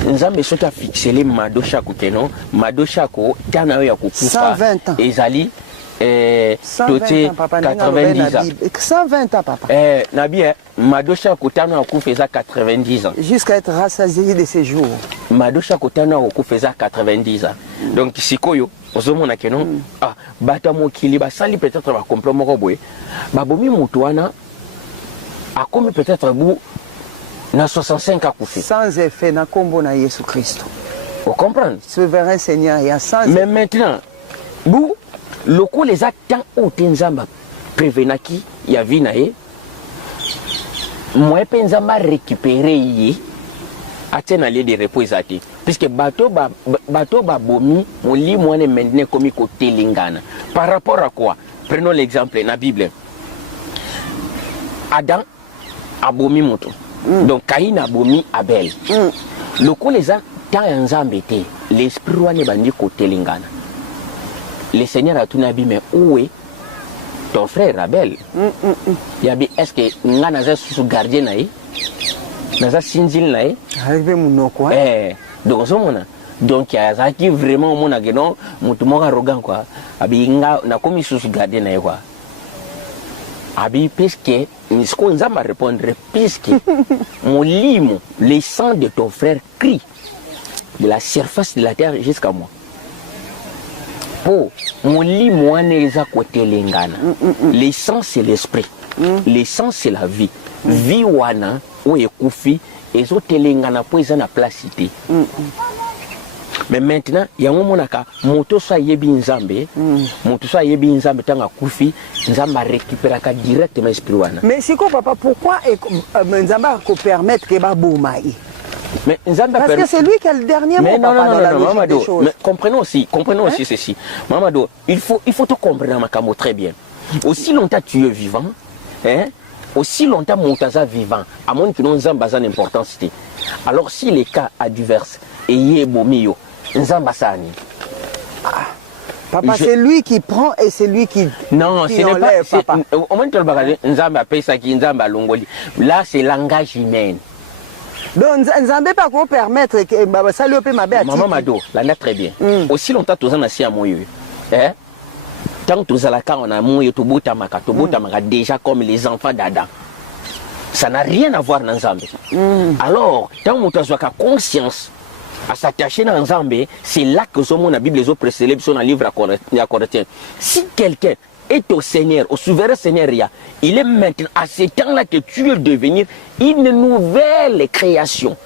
Nzamba soki a fixé les Mado Chako keno, Mado Chako tana ya kukufa. 120 ans. Ezali 120 ans, papa. 90 ans. 120 ans, papa. Nabi, Madosha Kotana Oku faisait 90 ans. Jusqu'à être rassasié de ses jours. Madosha Kotana Oku faisait 90 ans. Donc, si Koyo, Ozomona Kenon, Batamo Kiliba, Sali peut-être va comprendre Roboé. Babomi Moutouana a comme peut-être vous na 65 akufi sans effet na kombo na Yesu Christ. Vous comprenez? Souverain Seigneur, il y a sans. Mais maintenant, vous, loko les actants au Tenzamba prévenaki, il y a vinae, moi Penzamba récupérer y, atteint à de repos exaté. Puisque bateau ba bomi, mon lit moi ne maintenant comme côté lingana. Par rapport à quoi? Prenons l'exemple dans la Bible. Adam a bomi moto. Donc Caïn a bomi Abel. Loko les actants embêté, l'esprit roi n'est bandi côté lingana. Le Seigneur a tout nabi, mais où est ton frère Abel? Yabi, est-ce que nga naza sous gardien nae? Naza sinzil nae? Arrivé mon quoi? Donc ça mona. Donc il y a ça qui vraiment mon ageno, mon arrogant quoi. Abi nga na comme sous gardien nae quoi. Abi puisque ni ce qu'on va répondre puisque mon limo, le sang de ton frère crie de la surface de la terre jusqu'à moi. Oh, mon lit, moi, n'est pas côté lingana. L'essence, c'est l'esprit. L'essence, c'est la vie. Vie, wana, ou ekoufi, et zo telengana, pour ils en a placité. Mais maintenant, il y a un moment où moto soit yebi nzambe, moto soit yebi nzambe, tanga koufi, nzamba récupérer directement l'esprit wana. Mais c'est quoi, papa, pourquoi nzamba peut permettre que ba boumaï? Mais parce que c'est lui qui a le dernier mot, papa, dans la logique des choses. Mais comprenons aussi ceci. Mamado, il faut te comprendre, Makamo, très bien. Aussi longtemps tu es vivant, aussi longtemps mon taza vivant, à moins que nous avons besoin d'importance. Alors si les cas adverses, et yé bomio, nous avons besoin. Papa, c'est lui qui prend et c'est lui qui. Non, qui ce n'est pas. papa. Au moins, tu as là, c'est langage humain. Donc, Nzambe pas qu'on permettre que ça lui peut m'aber. Maman Mado, là très bien. Aussi longtemps que tu as assis à moi, tant que tu as la carte, on a mouillé tout bout à maka déjà comme les enfants d'Adam. Ça n'a rien à voir dans Nzambe. Alors, tant que tu as conscience à s'attacher dans Nzambe, c'est là que la Bible les autres précédents sont dans le livre à Corinthiens. Si quelqu'un est au Seigneur, au souverain Seigneur, il est maintenant à ce temps-là que tu veux devenir une nouvelle création.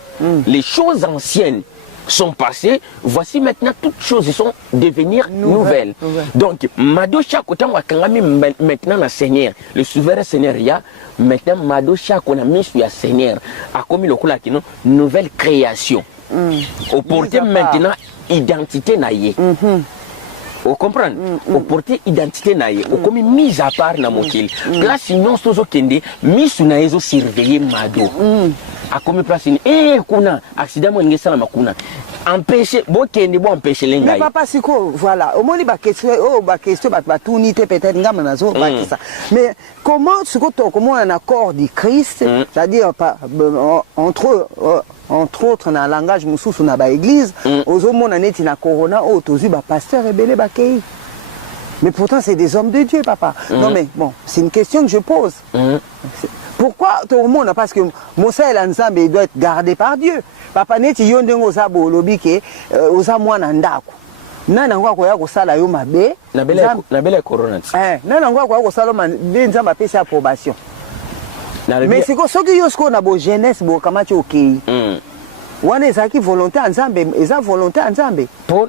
Les choses anciennes sont passées, voici maintenant toutes choses sont devenir nouvelles. Donc, Mado Chakotan maintenant le Seigneur, le souverain Seigneur, maintenant Mado Chakotan a mis sur le Seigneur, a commis le coup là qui nouvelle création. Au porter maintenant identité naïe. Vous comprenez? Au porter identité naïe, au comme mise à part na mokil. Place sinon sozo kende, mise na ezo surveiller Mado. A comme place kuna accident mo ngesa na makuna. Empêcher bo kende bo empêcher lenga. Mais papa siko voilà, au moins ba question ba tout unité peut-être ngama nazo ba ça. Mais comment siko to comment un accord du Christ, c'est-à-dire entre autres dans le langage mususu na ba église, ozomona neti na corona o tozu ba pasteur rebelle ba kei. Mais pourtant c'est des hommes de Dieu, papa. Non mais bon, c'est une question que je pose. Pourquoi tout le monde? Parce que Moussa et Nzambe doit être gardé par Dieu. Papa neti yondengo osabo lobi ke oza mwana ndako. Nana ngwa ko ya ko sala yo mabe. Na belle corona. Nana ngwa ko ya ko sala mabe Nzamba pesa approbation. Mais c'est quoi ce que yosko na bo jeunesse bo kamati okei. Wana ezaki volonté Nzambe, eza volonté Nzambe. Pour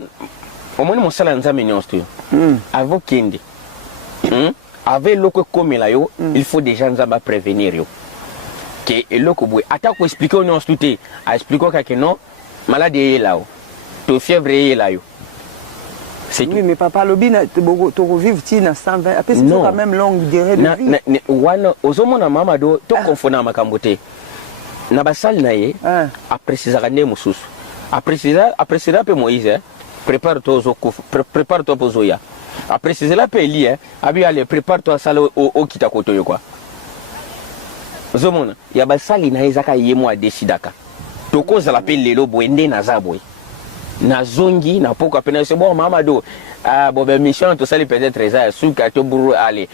au moins mosala Nzambe nyonso. Avant kende. Avec loko comme là yo, il faut déjà Nzamba prévenir yo. Que loko boy attaque pour expliquer on tout est, a expliquer que non maladie est là. To fièvre est là yo. Oui, mais papa Lobina, tu revivre tina 120. Après, c'est quand même longue durée de vie. Wana, ozomona mamado, to confona makambote. Na basal na ye, après ces années mususu. Après ça pe Moïse, prépare-toi pour Zoya. Après ça pe Eli, abi allez, prépare-toi sala au kitakoto yo quoi. Ozomona, ya basali na ezaka yemo a décidaka. Toko za la pe lelo boende na zaboy. Na zongi na poko pena c'est bon mamado bon ben mission to sali peut-être ça sous ka to buru aller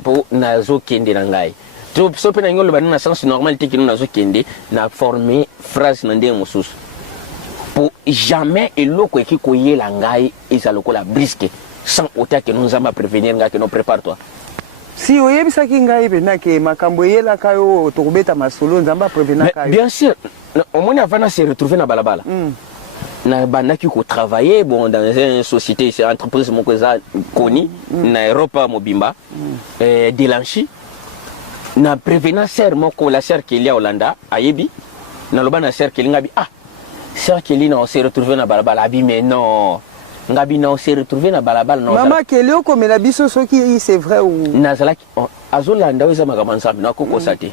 pour na zo kende na ngai to so pena ngolo ba na sens normalité ki na zo kende na former phrase na ndé mususu pour jamais eloko eki koyela ngai ezaloko la brisque sans autant que nous avons prévenir ngai que nous prépare-toi Si oyebisaki ngai pena ke makambo eyelaka yo tokobeta masolo nzamba prévenaka yo. Bien sûr, au moins avant de se retrouver dans balabala. Na bandaki ko travailler bon dans une société, c'est entreprise moko za koni na Europe mobimba Delanchi. Na prévenant sœur moko la sœur qui est à Hollanda ayebi na loba na sœur qui ngabi sœur qui na on se retrouver na balabala abi mais non. Ngabi na on s'est retrouvé na balabala na Maman Kelly comme la biso soki c'est vrai ou nazalaki azolanda weza makamansa na koko sate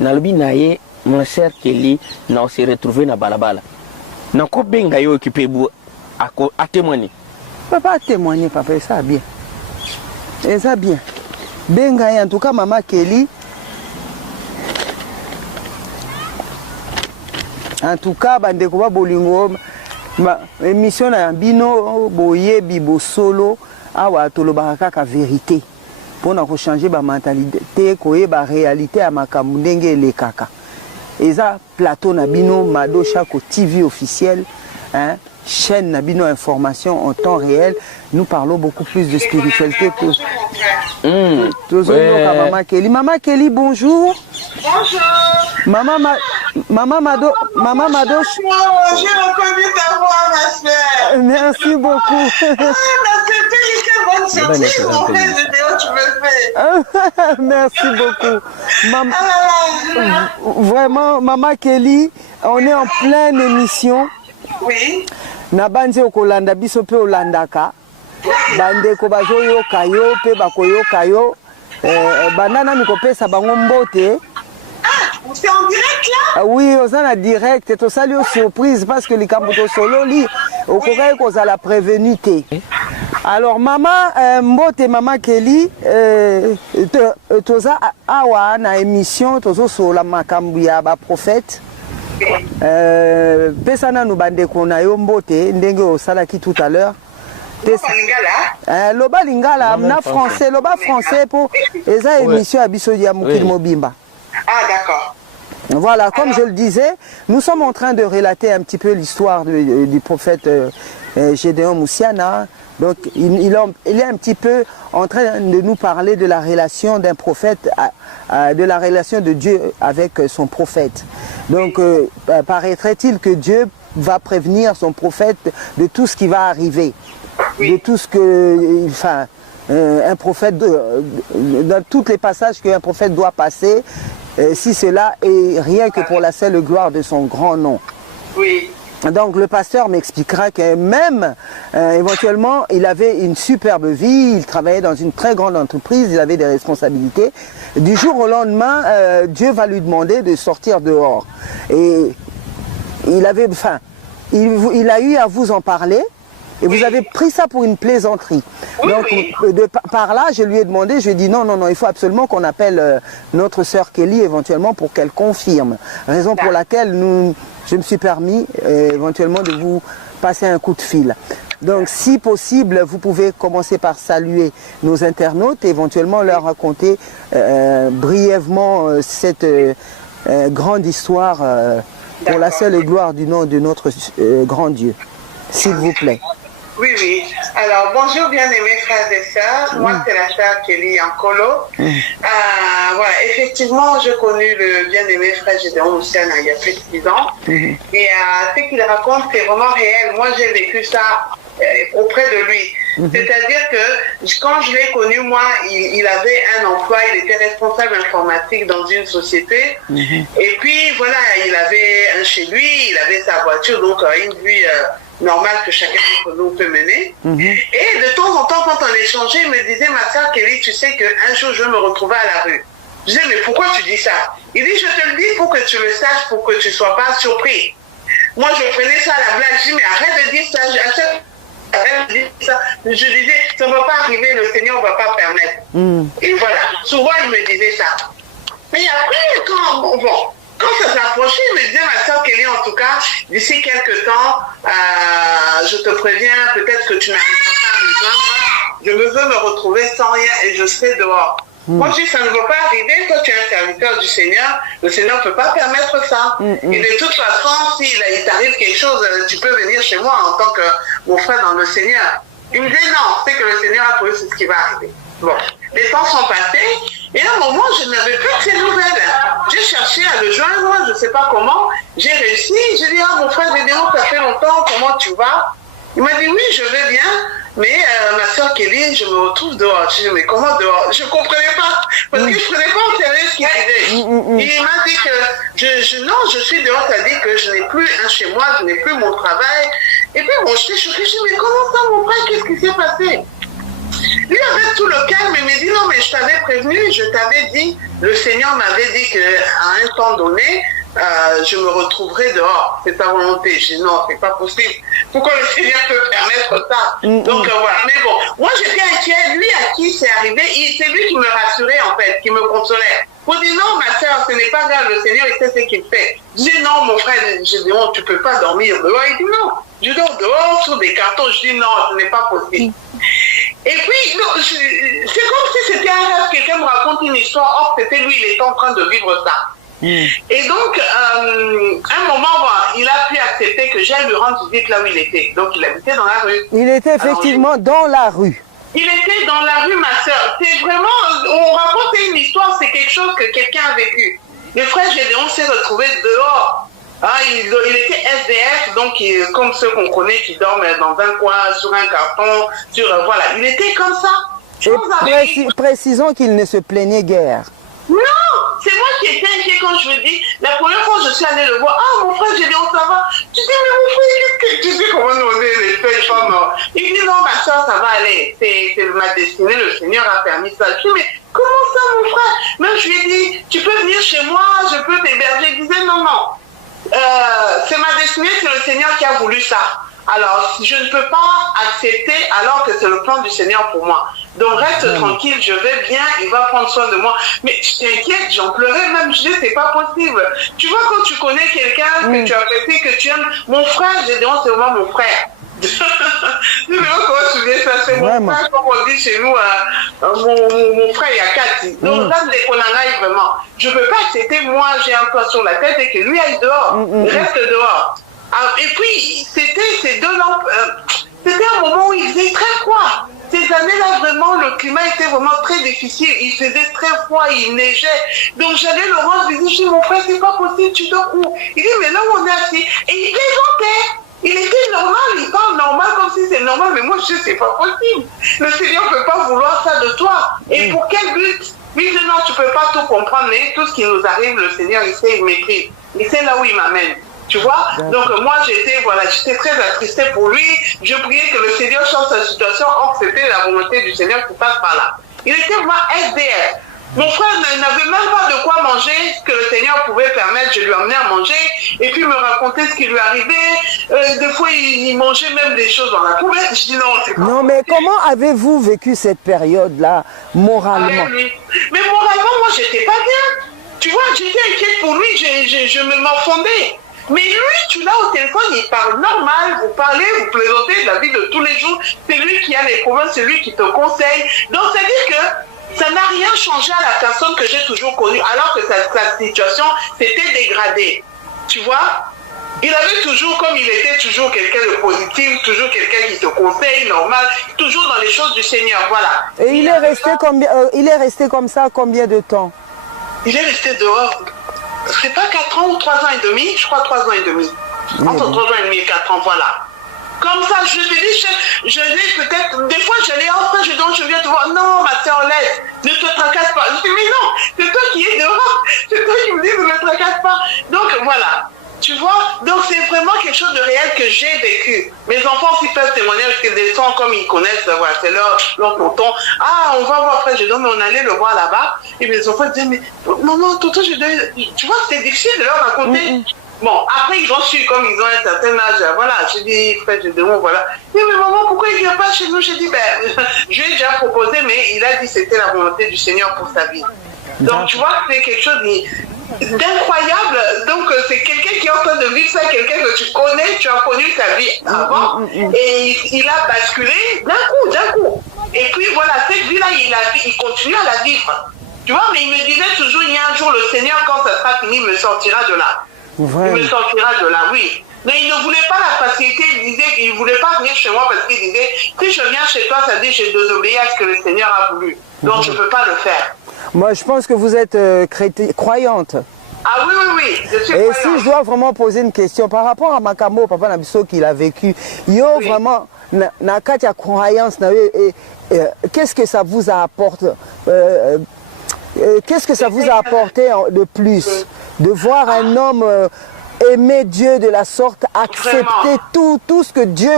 na lobi na ye mon sœur Kelly na on s'est retrouvé na balabala na ko benga yo occupé bu a témoigner papa témoigner papa ça bien et ça bien benga en tout cas maman Kelly en tout cas bandeko ba bolingo émission na bino boyebi bo solo awa tolobaka kaka vérité pona ko changer ba mentalité koyeba réalité ya makambo ndenge elekaka eza plateau na bino Mado Shako TV officiel hein, chaîne na bino information en temps réel. Nous parlons beaucoup plus de spiritualité que Maman Kelly. Maman Kelly, bonjour. Bonjour. Maman Mado. J'ai reconnu ta voix, ma soeur. Merci beaucoup. Bonne surprise, mon frère, vidéo tu me fais. Merci beaucoup. Vraiment, Maman Kelly, on est en pleine émission. Oui. Na banze okolanda biso pe olandaka. Bande ko bazo yo kayo pe bakoyo kayo. Banana mikopesa bango mbote. C'est en direct là? Oui, on est en direct. Et tout ça, surprise parce que les Kambuto solo, au Corée, qu'on a la prévenité. Alors, maman, mbote, maman Kelly, toza awa na émission, tozo sur la makambuya ba prophète. Pesana nous bande qu'on a yo mbote, ndenge o salaki tout à l'heure. Loba lingala, na français, loba français pour eza émission abiso ya mukil mobimba. Ah d'accord. Voilà, comme je le disais, nous sommes en train de relater un petit peu l'histoire du prophète Gédéon Moussiana. Donc, il est un petit peu en train de nous parler de la relation d'un prophète, de la relation de Dieu avec son prophète. Donc, paraîtrait-il que Dieu va prévenir son prophète de tout ce qui va arriver, de tout ce que, enfin, un prophète, dans tous les passages qu'un prophète doit passer, si cela est rien que pour la seule gloire de son grand nom. Oui. Donc le pasteur m'expliquera que même éventuellement il avait une superbe vie, il travaillait dans une très grande entreprise, il avait des responsabilités. Du jour au lendemain, Dieu va lui demander de sortir dehors. Et il avait, enfin, il a eu à vous en parler. Et vous avez pris ça pour une plaisanterie. Oui, donc, par là, je lui ai demandé, je lui ai dit non, il faut absolument qu'on appelle notre sœur Kelly éventuellement pour qu'elle confirme. Raison pour laquelle je me suis permis éventuellement de vous passer un coup de fil. Donc, si possible, vous pouvez commencer par saluer nos internautes et éventuellement leur raconter brièvement cette grande histoire pour la seule gloire du nom de notre grand Dieu. S'il vous plaît. Oui, oui. Alors, bonjour bien-aimés frères et sœurs. Moi, c'est la sœur Kelly Ankolo. Voilà, effectivement, j'ai connu le bien-aimé frère Gédéon Moussiana il y a plus de 6 ans. Et ce qu'il raconte, c'est vraiment réel. Moi, j'ai vécu ça auprès de lui. C'est-à-dire que quand je l'ai connu, moi, il avait un emploi, il était responsable informatique dans une société. Et puis, voilà, il avait un chez lui, il avait sa voiture, donc une vie normale que chacun d'entre nous peut mener. Et de temps en temps, quand on échangeait, il me disait, ma soeur Kelly, tu sais qu'un jour, je vais me retrouver à la rue. Je disais, mais pourquoi tu dis ça? Il dit, je te le dis pour que tu le saches, pour que tu ne sois pas surpris. Moi, je prenais ça à la blague, je dis, mais arrête de dire ça, je disais, ça ne va pas arriver, le Seigneur ne va pas permettre. Et voilà, souvent il me disait ça. Mais après, quand ça s'approchait, il me disait, ma soeur Kelly, en tout cas, d'ici quelques temps, je te préviens, peut-être que tu n'arriveras pas à me joindre, je veux me retrouver sans rien et je serai dehors. Moi, je dis, ça ne va pas arriver, toi tu es un serviteur du Seigneur, le Seigneur ne peut pas permettre ça. Et de toute façon, s'il t'arrive quelque chose, tu peux venir chez moi en tant que mon frère dans le Seigneur. Il me disait, non, c'est que le Seigneur a trouvé ce qui va arriver. Bon, Les temps sont passés. Et à un moment, je n'avais plus de ses nouvelles. J'ai cherché à le joindre, je ne sais pas comment. J'ai réussi. J'ai dit, ah, mon frère Gédéon, ça fait longtemps, comment tu vas? Il m'a dit, oui, je vais bien. Mais ma soeur Kelly, je me retrouve dehors. Je dis, mais comment dehors? Je ne comprenais pas. Parce que je ne prenais pas au sérieux ce qu'il disait. Il m'a dit que, non, je suis dehors, ça dit que je n'ai plus un chez moi, je n'ai plus mon travail. Et puis, bon, j'étais choquée. Je dis, mais comment ça, mon frère, qu'est-ce qui s'est passé? Lui avait tout le calme, il m'a dit, non, mais je t'avais prévenu, je t'avais dit, le Seigneur m'avait dit qu'à un temps donné, je me retrouverai dehors. C'est ta volonté. Je dis, non, c'est pas possible. Pourquoi le Seigneur peut permettre ça? Donc, voilà. Mais bon, moi, j'étais inquiet. Lui, à qui c'est arrivé, c'est lui qui me rassurait, en fait, qui me consolait. Pour dire, non, ma soeur, ce n'est pas grave, le Seigneur, il sait ce qu'il fait. Je dis, non, mon frère, je dis, non, tu peux pas dormir dehors. Il dit, non. Je dors dehors sur des cartons. Je dis, non, ce n'est pas possible. Et puis, c'est comme si c'était un rêve, quelqu'un me raconte une histoire, or c'était lui, il était en train de vivre ça. Et donc, à un moment, il a pu accepter que j'aille lui rendre visite là où il était. Donc, il habitait dans la rue. Il était effectivement dans la rue. Il était dans la rue, ma soeur. C'est vraiment, on raconte une histoire, c'est quelque chose que quelqu'un a vécu. Le frère Gédéon s'est retrouvé dehors. Ah, il était SDF, donc comme ceux qu'on connaît qui dorment dans un coin, sur un carton, voilà. Il était comme ça. Et précisons qu'il ne se plaignait guère. Non, c'est moi qui étais inquiet quand je me dis, la première fois je suis allée le voir, ah mon frère, j'ai dit, ça va. Tu dis, mais mon frère, qu'est-ce que tu sais comment nous les feuilles femmes? Il dit, non, ma soeur, ça va aller. C'est ma destinée, le Seigneur a permis ça. Je dis, mais comment ça, mon frère? Même je lui ai dit, tu peux venir chez moi, je peux t'héberger. Il disait, non, non. C'est ma destinée, c'est le Seigneur qui a voulu ça. Alors, je ne peux pas accepter alors que c'est le plan du Seigneur pour moi. Donc, reste tranquille, je vais bien, il va prendre soin de moi. Mais je t'inquiète, j'en pleurais même, je dis, c'est pas possible. Tu vois, quand tu connais quelqu'un que tu apprécies, que tu aimes, mon frère, Gédéon, c'est vraiment mon frère. Tu sais comment tu dis ça, c'est mon frère, comme on dit chez nous, mon frère, il y a 4. Donc, ça, c'est qu'on en aille vraiment. Je ne peux pas accepter, moi, j'ai un toit sur la tête et que lui aille dehors, il reste dehors. Et puis, c'était ces 2 lampes, c'était un moment où il faisait très froid. Ces années-là, vraiment, le climat était vraiment très difficile. Il faisait très froid, il neigeait. Donc, j'allais le rendre visite, je dis, mon frère, c'est pas possible, tu dors où? Il dit, mais là, on est assis. Et il plaisantait. Il était normal, il parle normal comme si c'est normal, mais moi, je dis, c'est pas possible. Le Seigneur ne peut pas vouloir ça de toi. Et pour quel but? Oui, non, tu peux pas tout comprendre, mais tout ce qui nous arrive, le Seigneur, il sait, il maîtrise. Il sait là où il m'amène. Tu vois? Donc moi j'étais très attristée pour lui. Je priais que le Seigneur change sa situation. Or c'était la volonté du Seigneur qui passe par là. Il était vraiment SDF. Mon frère n'avait même pas de quoi manger, ce que le Seigneur pouvait permettre. Je lui emmenais à manger et puis me raconter ce qui lui arrivait. Des fois il mangeait même des choses dans la poubelle. Je dis non, c'est pas non, mais comment avez-vous vécu cette période-là moralement? Mais moralement, moi j'étais pas bien. Tu vois, j'étais inquiète pour lui. Je me morfondais. Mais lui, tu l'as au téléphone, il parle normal, vous parlez, vous plaisantez de la vie de tous les jours, c'est lui qui a les problèmes, c'est lui qui te conseille. Donc, c'est-à-dire que ça n'a rien changé à la personne que j'ai toujours connue, alors que sa situation s'était dégradée. Tu vois? Il avait toujours, comme il était toujours quelqu'un de positif, toujours quelqu'un qui te conseille, normal, toujours dans les choses du Seigneur, voilà. Et il est resté comme ça combien de temps? Il est resté dehors. C'est pas 4 ans ou 3 ans et demi, je crois 3 ans et demi. Entre 3 ans et demi et 4 ans, voilà. Comme ça, je te dis, je l'ai peut-être, des fois je l'ai enfin, je viens te voir, non, ma soeur, laisse, ne te tracasse pas. Je dis, mais non, c'est toi qui es dehors, c'est toi qui me dis, ne me tracasse pas. Donc voilà, tu vois, donc c'est vraiment quelque chose de réel que j'ai vécu. Mes enfants aussi peuvent témoigner parce que des sons comme ils connaissent, voilà, c'est leur tonton. Ah, on va voir frère Gédéon, mais on allait le voir là-bas. Et mes enfants disaient, mais maman, tonton, tu vois, c'était difficile de leur raconter. Bon, après, ils ont su, comme ils ont un certain âge, voilà, j'ai dit, frère Gédéon, voilà. Mais maman, pourquoi il ne vient pas chez nous? J'ai dit, ben, je lui ai déjà proposé, mais il a dit que c'était la volonté du Seigneur pour sa vie. Donc, tu vois, c'est quelque chose d'incroyable. Donc, c'est quelqu'un qui est en train de vivre ça, quelqu'un que tu connais, tu as connu ta vie avant, et il a basculé d'un coup. Et puis, voilà, cette vie-là, il continue à la vivre. Tu vois, mais il me disait toujours, il y a un jour, le Seigneur, quand ça sera fini, me sortira de là. Vraiment. Il me sortira de là, oui. Mais il ne voulait pas la facilité, il disait qu'il ne voulait pas venir chez moi parce qu'il disait, si je viens chez toi, ça dit que je désobéis à ce que le Seigneur a voulu. Donc je ne peux pas le faire. Moi, je pense que vous êtes croyante. Ah oui, oui, oui, je suis Et croyante. si je dois vraiment poser une question par rapport à Makambo, Papa Nabiso qu'il a vécu, yo Oui. vraiment, na katia croyance, qu'est-ce que ça vous a apporté qu'est-ce que ça vous a apporté de plus de voir un homme aimer Dieu de la sorte, accepter tout ce que Dieu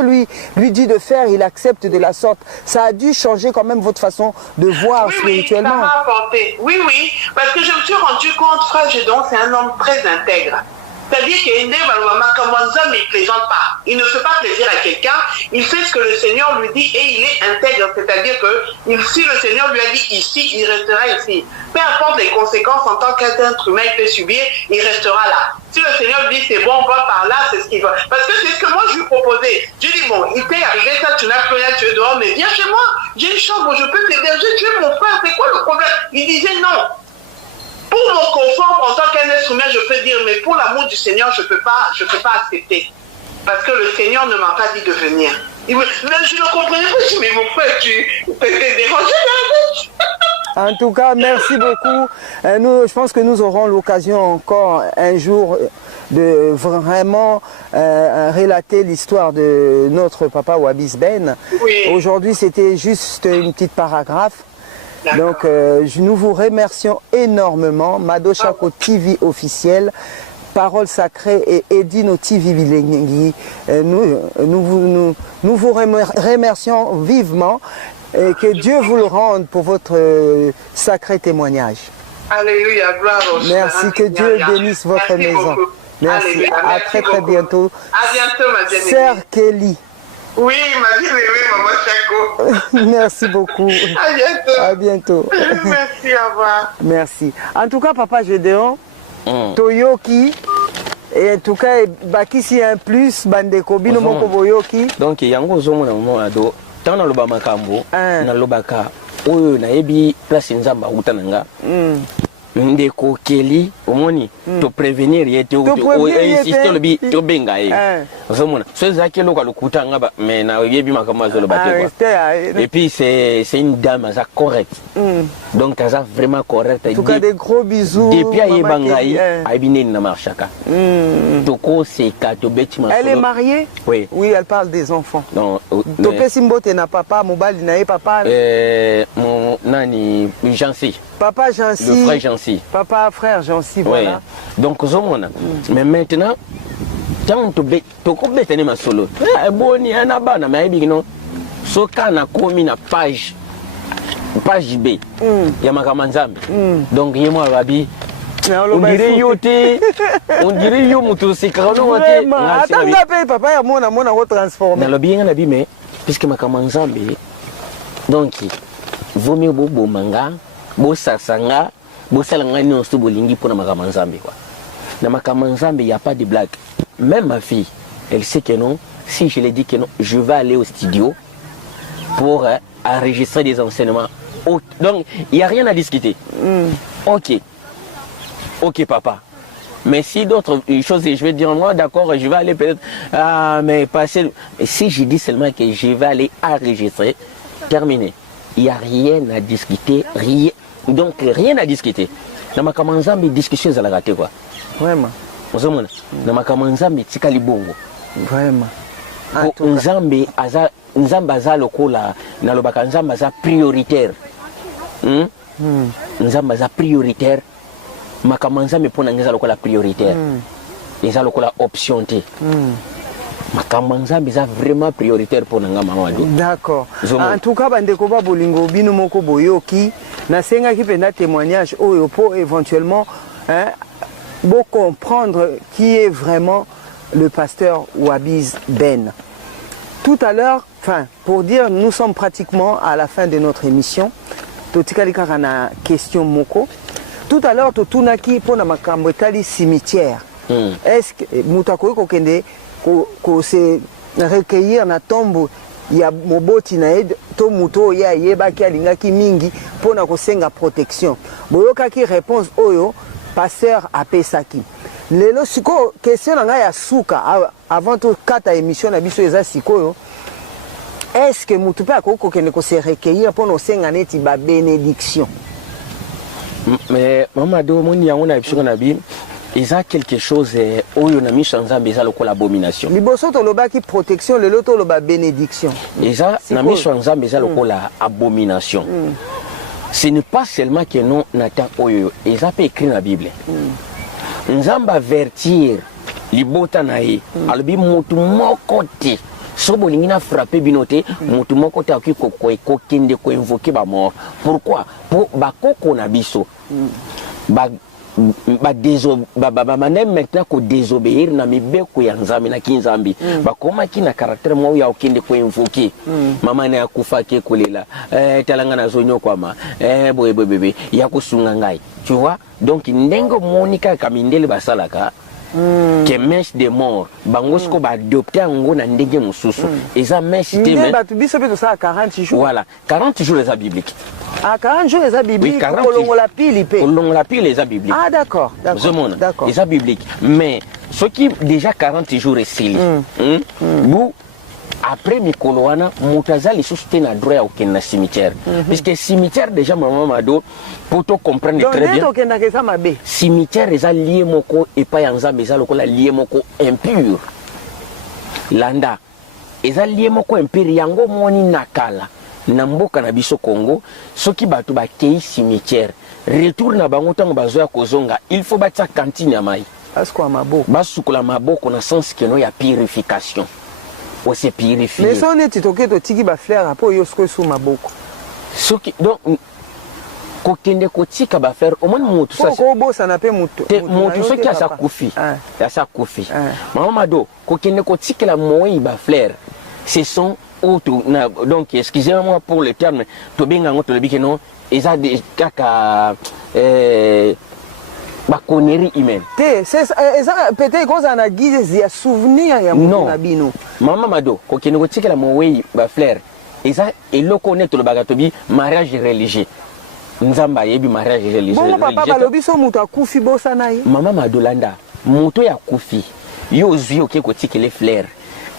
lui dit de faire, il accepte de la sorte. Ça a dû changer quand même votre façon de voir spirituellement. Oui, ça m'a apporté. Oui, oui, parce que je me suis rendu compte, frère Gédon, c'est un homme très intègre. C'est-à-dire qu'il ne plaisante pas. Il ne fait pas plaisir à quelqu'un. Il fait ce que le Seigneur lui dit et il est intègre. C'est-à-dire que si le Seigneur lui a dit ici, il restera ici. Peu importe les conséquences en tant qu'être humain il peut subir, il restera là. Si le Seigneur lui dit c'est bon, on va par là, c'est ce qu'il veut. Parce que c'est ce que moi je lui proposais. Je lui dis bon, il t'est arrivé ça, tu n'as plus rien, tu es dehors, mais viens chez moi. J'ai une chambre, je peux t'héberger, tu es mon frère, c'est quoi le problème? Il disait non. Pour mon confort, en tant qu'un être humain, je peux dire, mais pour l'amour du Seigneur, je ne peux pas accepter. Parce que le Seigneur ne m'a pas dit de venir. Je ne comprenais pas, mais mon frère, tu t'es dérangé là. En tout cas, merci beaucoup. Je pense que nous aurons l'occasion encore un jour de vraiment relater l'histoire de notre papa Wabis Ben. Oui. Aujourd'hui, c'était juste une petite paragraphe. Donc, nous vous remercions énormément. Mado Chako TV officiel, Parole Sacrée et Edino TV Bilengi. Nous vous remercions vivement et que Dieu vous le rende pour votre sacré témoignage. Alléluia, gloire au Seigneur. Merci, que Dieu bénisse votre maison. Beaucoup. Merci, Alléluia, à merci très beaucoup. bientôt. À bientôt, ma bien-aimée. Sœur Kelly. Oui, ma bien-aimée, maman Chako. Merci beaucoup. À bientôt. À bientôt. Merci, au revoir. Merci. En tout cas, Papa Gédéon, Toyoki, et en tout cas, Bakisi un plus, Bandeko, Bino Moko Boyoki. Donc, yango zomo na mo ado, tant na loba makambo, na lobaka, oyo na yebi place nzamba utananga. Ndeko Kelly omoni to prévenir yete o insister lobi to benga e ozomona so ezaki loka lokuta ngaba mais na yebi makamazo lo baté quoi. Et puis c'est une dame ça correct donc ça vraiment correct. En tout cas des gros bisous depuis ayeba ngai ayebineni na marchaka toko c'est kato beti masolo. Elle est mariée? Oui. Oui, elle parle des enfants. Non, Topé Simbote na papa, Mobali na papa. Mon nani Jancy. Papa Jancy. Le frère Jancy. Papa, frère Jancy, voilà. Ouais. Donc, mais maintenant, tant que tu bêtes ma solo. Boni, un abana, mais non. So kana komi na page B. Yamaka Manzambi. Donc, yemo Rabi. On dirait yoté. On dirait yo mutu sikano wote. Attends, ngape papa ya mona retransformer. Na lobi nga nabi mais puisque makamanzambi. Donc, vaut mieux bobo manga. Bosasanga, bosalanga nyonso bolingi pour na makamanzambe quoi. Na makamanzambe il y a pas de blague. Même ma fille, elle sait que non. Si je lui dis que non, je vais aller au studio pour enregistrer des enseignements. Donc il y a rien à discuter. OK. OK papa. Mais si d'autres choses, je vais dire moi d'accord, je vais aller peut-être mais passer. Si je dis seulement que je vais aller enregistrer, terminé. Il n'y a rien à discuter, rien. Donc rien à discuter. Dans ma kamanzambi discussion à la raté quoi. Vraiment. Dans ma kamanzambi tikali bongo. Vraiment. Nzambe aza lokola na lobaka nzambe aza prioritaire. Nzambe aza prioritaire. Ma kamanzambi pona ngeza lokola prioritaire. Eza lokola option te. Makamanzambi est vraiment prioritaire pour nga mamadou. D'accord. En tout cas, bandeko ba bolingo bino moko boyoki na senga ki penda témoignage oyo pour éventuellement bon comprendre qui est vraiment le pasteur Wabis Ben. Tout à l'heure, enfin pour dire nous sommes pratiquement à la fin de notre émission. Totikali kaka na question moko. Tout à l'heure totunaki pona makambo etali cimetière. Est-ce que mutako ko kende ko se recueillir na tombe ya moboti na ed to muto ya yebaki alingaki mingi pona ko senga protection boyoka ki réponse oyo pasteur apesaki lelo siko question na ngai ya suka avant to kata émission na biso eza sikoyo est-ce que mutu pe akoko kende ko se recueillir pour no senga neti ba bénédiction mais mama do moni yango na biso na bi eza quelque chose oyo na miso nzambe eza lokola abomination liboso to lobaki protection lelo to loba bénédiction eza na miso nzambe eza lokola abomination ce n'est pas seulement que non nata oyo eza pe écrit na Bible nzambe avertir libota na ye alobi mutu moko te so bolingi na frappé bino te mutu moko te akoki kokende koinvoke bamort pourquoi po bakoko na biso bamane maintenant kodésobéir na mibeko ya nzambe na kinzambi bakomaki na caractère moko ya okende koinvoke mama na yakufaki kolela talanga na zonyokwama boyebebebe ya kosunga ngai tu vois donc ndenge monika kamindele basalaka que mèche de mort bangosko ba adopter ngo na ndenge mususu eza mèche te mais ba tu biso pe to ça 40 jours voilà 40 jours les bibliques ah 40 jours les bibliques oui, kolongo la pile pe kolongo la pile les bibliques ah d'accord d'accord les bibliques mais ce qui déjà 40 jours est sili vous après mikolo wana mutaza lisusu te na droit ya okende na cimetière puisque cimetière déjà maman mado pour to comprendre très bien donc okenda ke ça mabe cimetière eza lié moko epa ya nzambe eza lokola lié moko impur landa eza lié moko impur yango moni nakala na mboka na biso Congo soki bato bakei cimetière retour na bango tango bazoya kozonga il faut batia cantine ya mai basukola maboko na sens que no ya purification on se purifie. Mais ça on est toqué to tiki ba fleur après yo sko sous maboko. Soki donc kokende kotika ba faire au moins mutu ça. Ko bosa na pe mutu. Mutu soki asa kufi. Ya sa kufi. Mama mado kokende kotika la moi ba fleur. Ce sont autres donc excusez-moi pour le terme to benga ngoto le bikeno eza de kaka ba connerie humaine. C'est peut-être cause na guise ya souvenir ya mutu na bino. Mama mado kokende kotikela moweyi ba fleur eza eloko neto lo bagatobi mariage religieux nzamba yebi mariage religieux bon papa balobi so mutu akufi bosa na ye mama mado landa mutu ya kufi yo zio ke kotikele fleur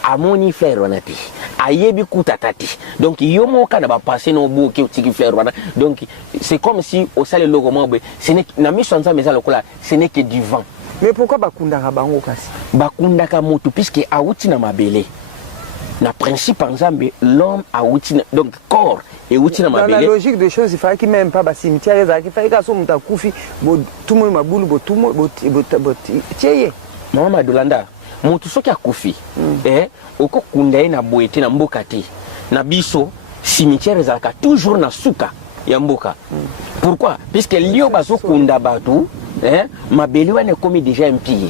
amoni fleur wana te ayebi kutatati donc yo moka na ba passer no bo ke otiki fleur wana donc c'est comme si au sale logo mobwe ce n'est na miso nzamba eza lokola ce n'est que du vent. Mais pourquoi bakundaka bango kasi? Bakundaka mutu puisque auti na mabele. Na principe nzambe l'homme auti donc corps et outi na mabele. Dans la logique des choses il fallait qu'il même pas ba cimetière il fallait que so muta kufi bo tout monde mabulu bo tout monde bo tieye. Mama Madolanda mutu soki akufi okokunda na boete na mboka te. Na biso cimetière ezalaka toujours na suka ya mboka. Pourquoi? Puisque lio bazo kunda batu mabele wana komi déjà impur.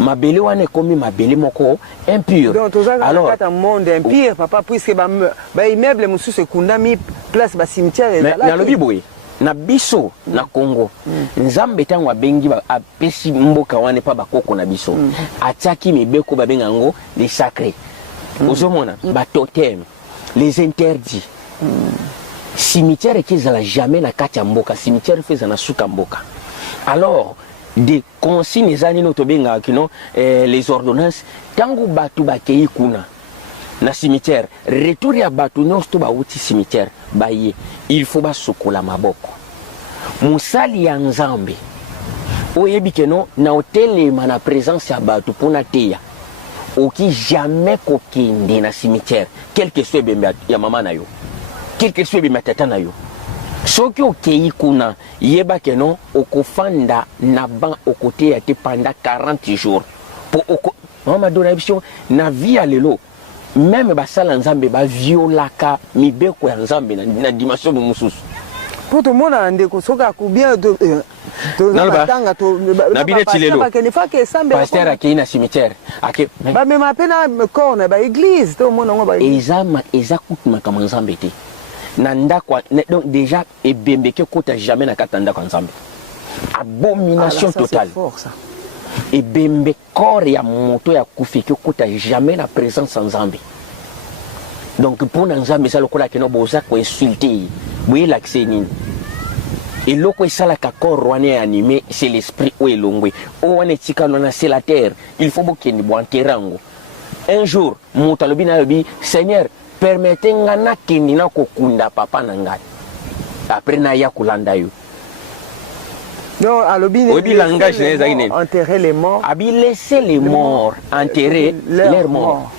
Mabele wana komi mabele moko impur. Donc alors un monde impur papa puisque ba immeuble musu se kunda mi place ba cimetière là. Na lobi boye na biso na Congo. Nzambe tango abengi ba apesi mboka wana pa bakoko na biso. Atiaki mibeko ba bengango les sacrés. Ozomona ba totem, les interdits. Cimetière qui est jamais na kati ya mboka cimetière fait na suka mboka alors des consignes zani no tobenga kino les ordonnances tangu batu bakei kuna na cimetière retour ya batu nosto ba uti cimetière baye il faut basukola maboko musali ya nzambe oyebi keno na hotelema na présence ya batu pona teya oki jamais kokende na cimetière quel que soit bembe ya mama na yo quelque chose bi matata na yo soki okei kuna yeba keno okofanda na ban okote ya te pendant 40 jours pour mama dona biso na via lelo même basala nzambe ba violaka mibeko ya nzambe na dimension mususu pour tout le monde ndeko soka ku bien to natanga to na bileti lelo pasteur akei na cimetière ake ba me mapena corps na ba église to mona ngo ba eza kutuma kama nzambe te nanda kwa donc déjà ebembeke kota jamais na katanda kwa nzambe abomination totale ebembe corps ya moto ya kufiki kota jamais la présence en nzambe donc pour nzambe ça lokola que no boza ko insulter boye l'accès nini eloko esalaka corps wana ya animé c'est l'esprit oyo elongwe oyo wana etikala wana c'est la terre il faut bokende boenterre yango un jour moto alobi na alobi Seigneur permette nga nakende na kokunda papa na ngai après naya kolanda yo. Non, langage enterrer les morts. Abi laisser les morts enterrer leurs morts.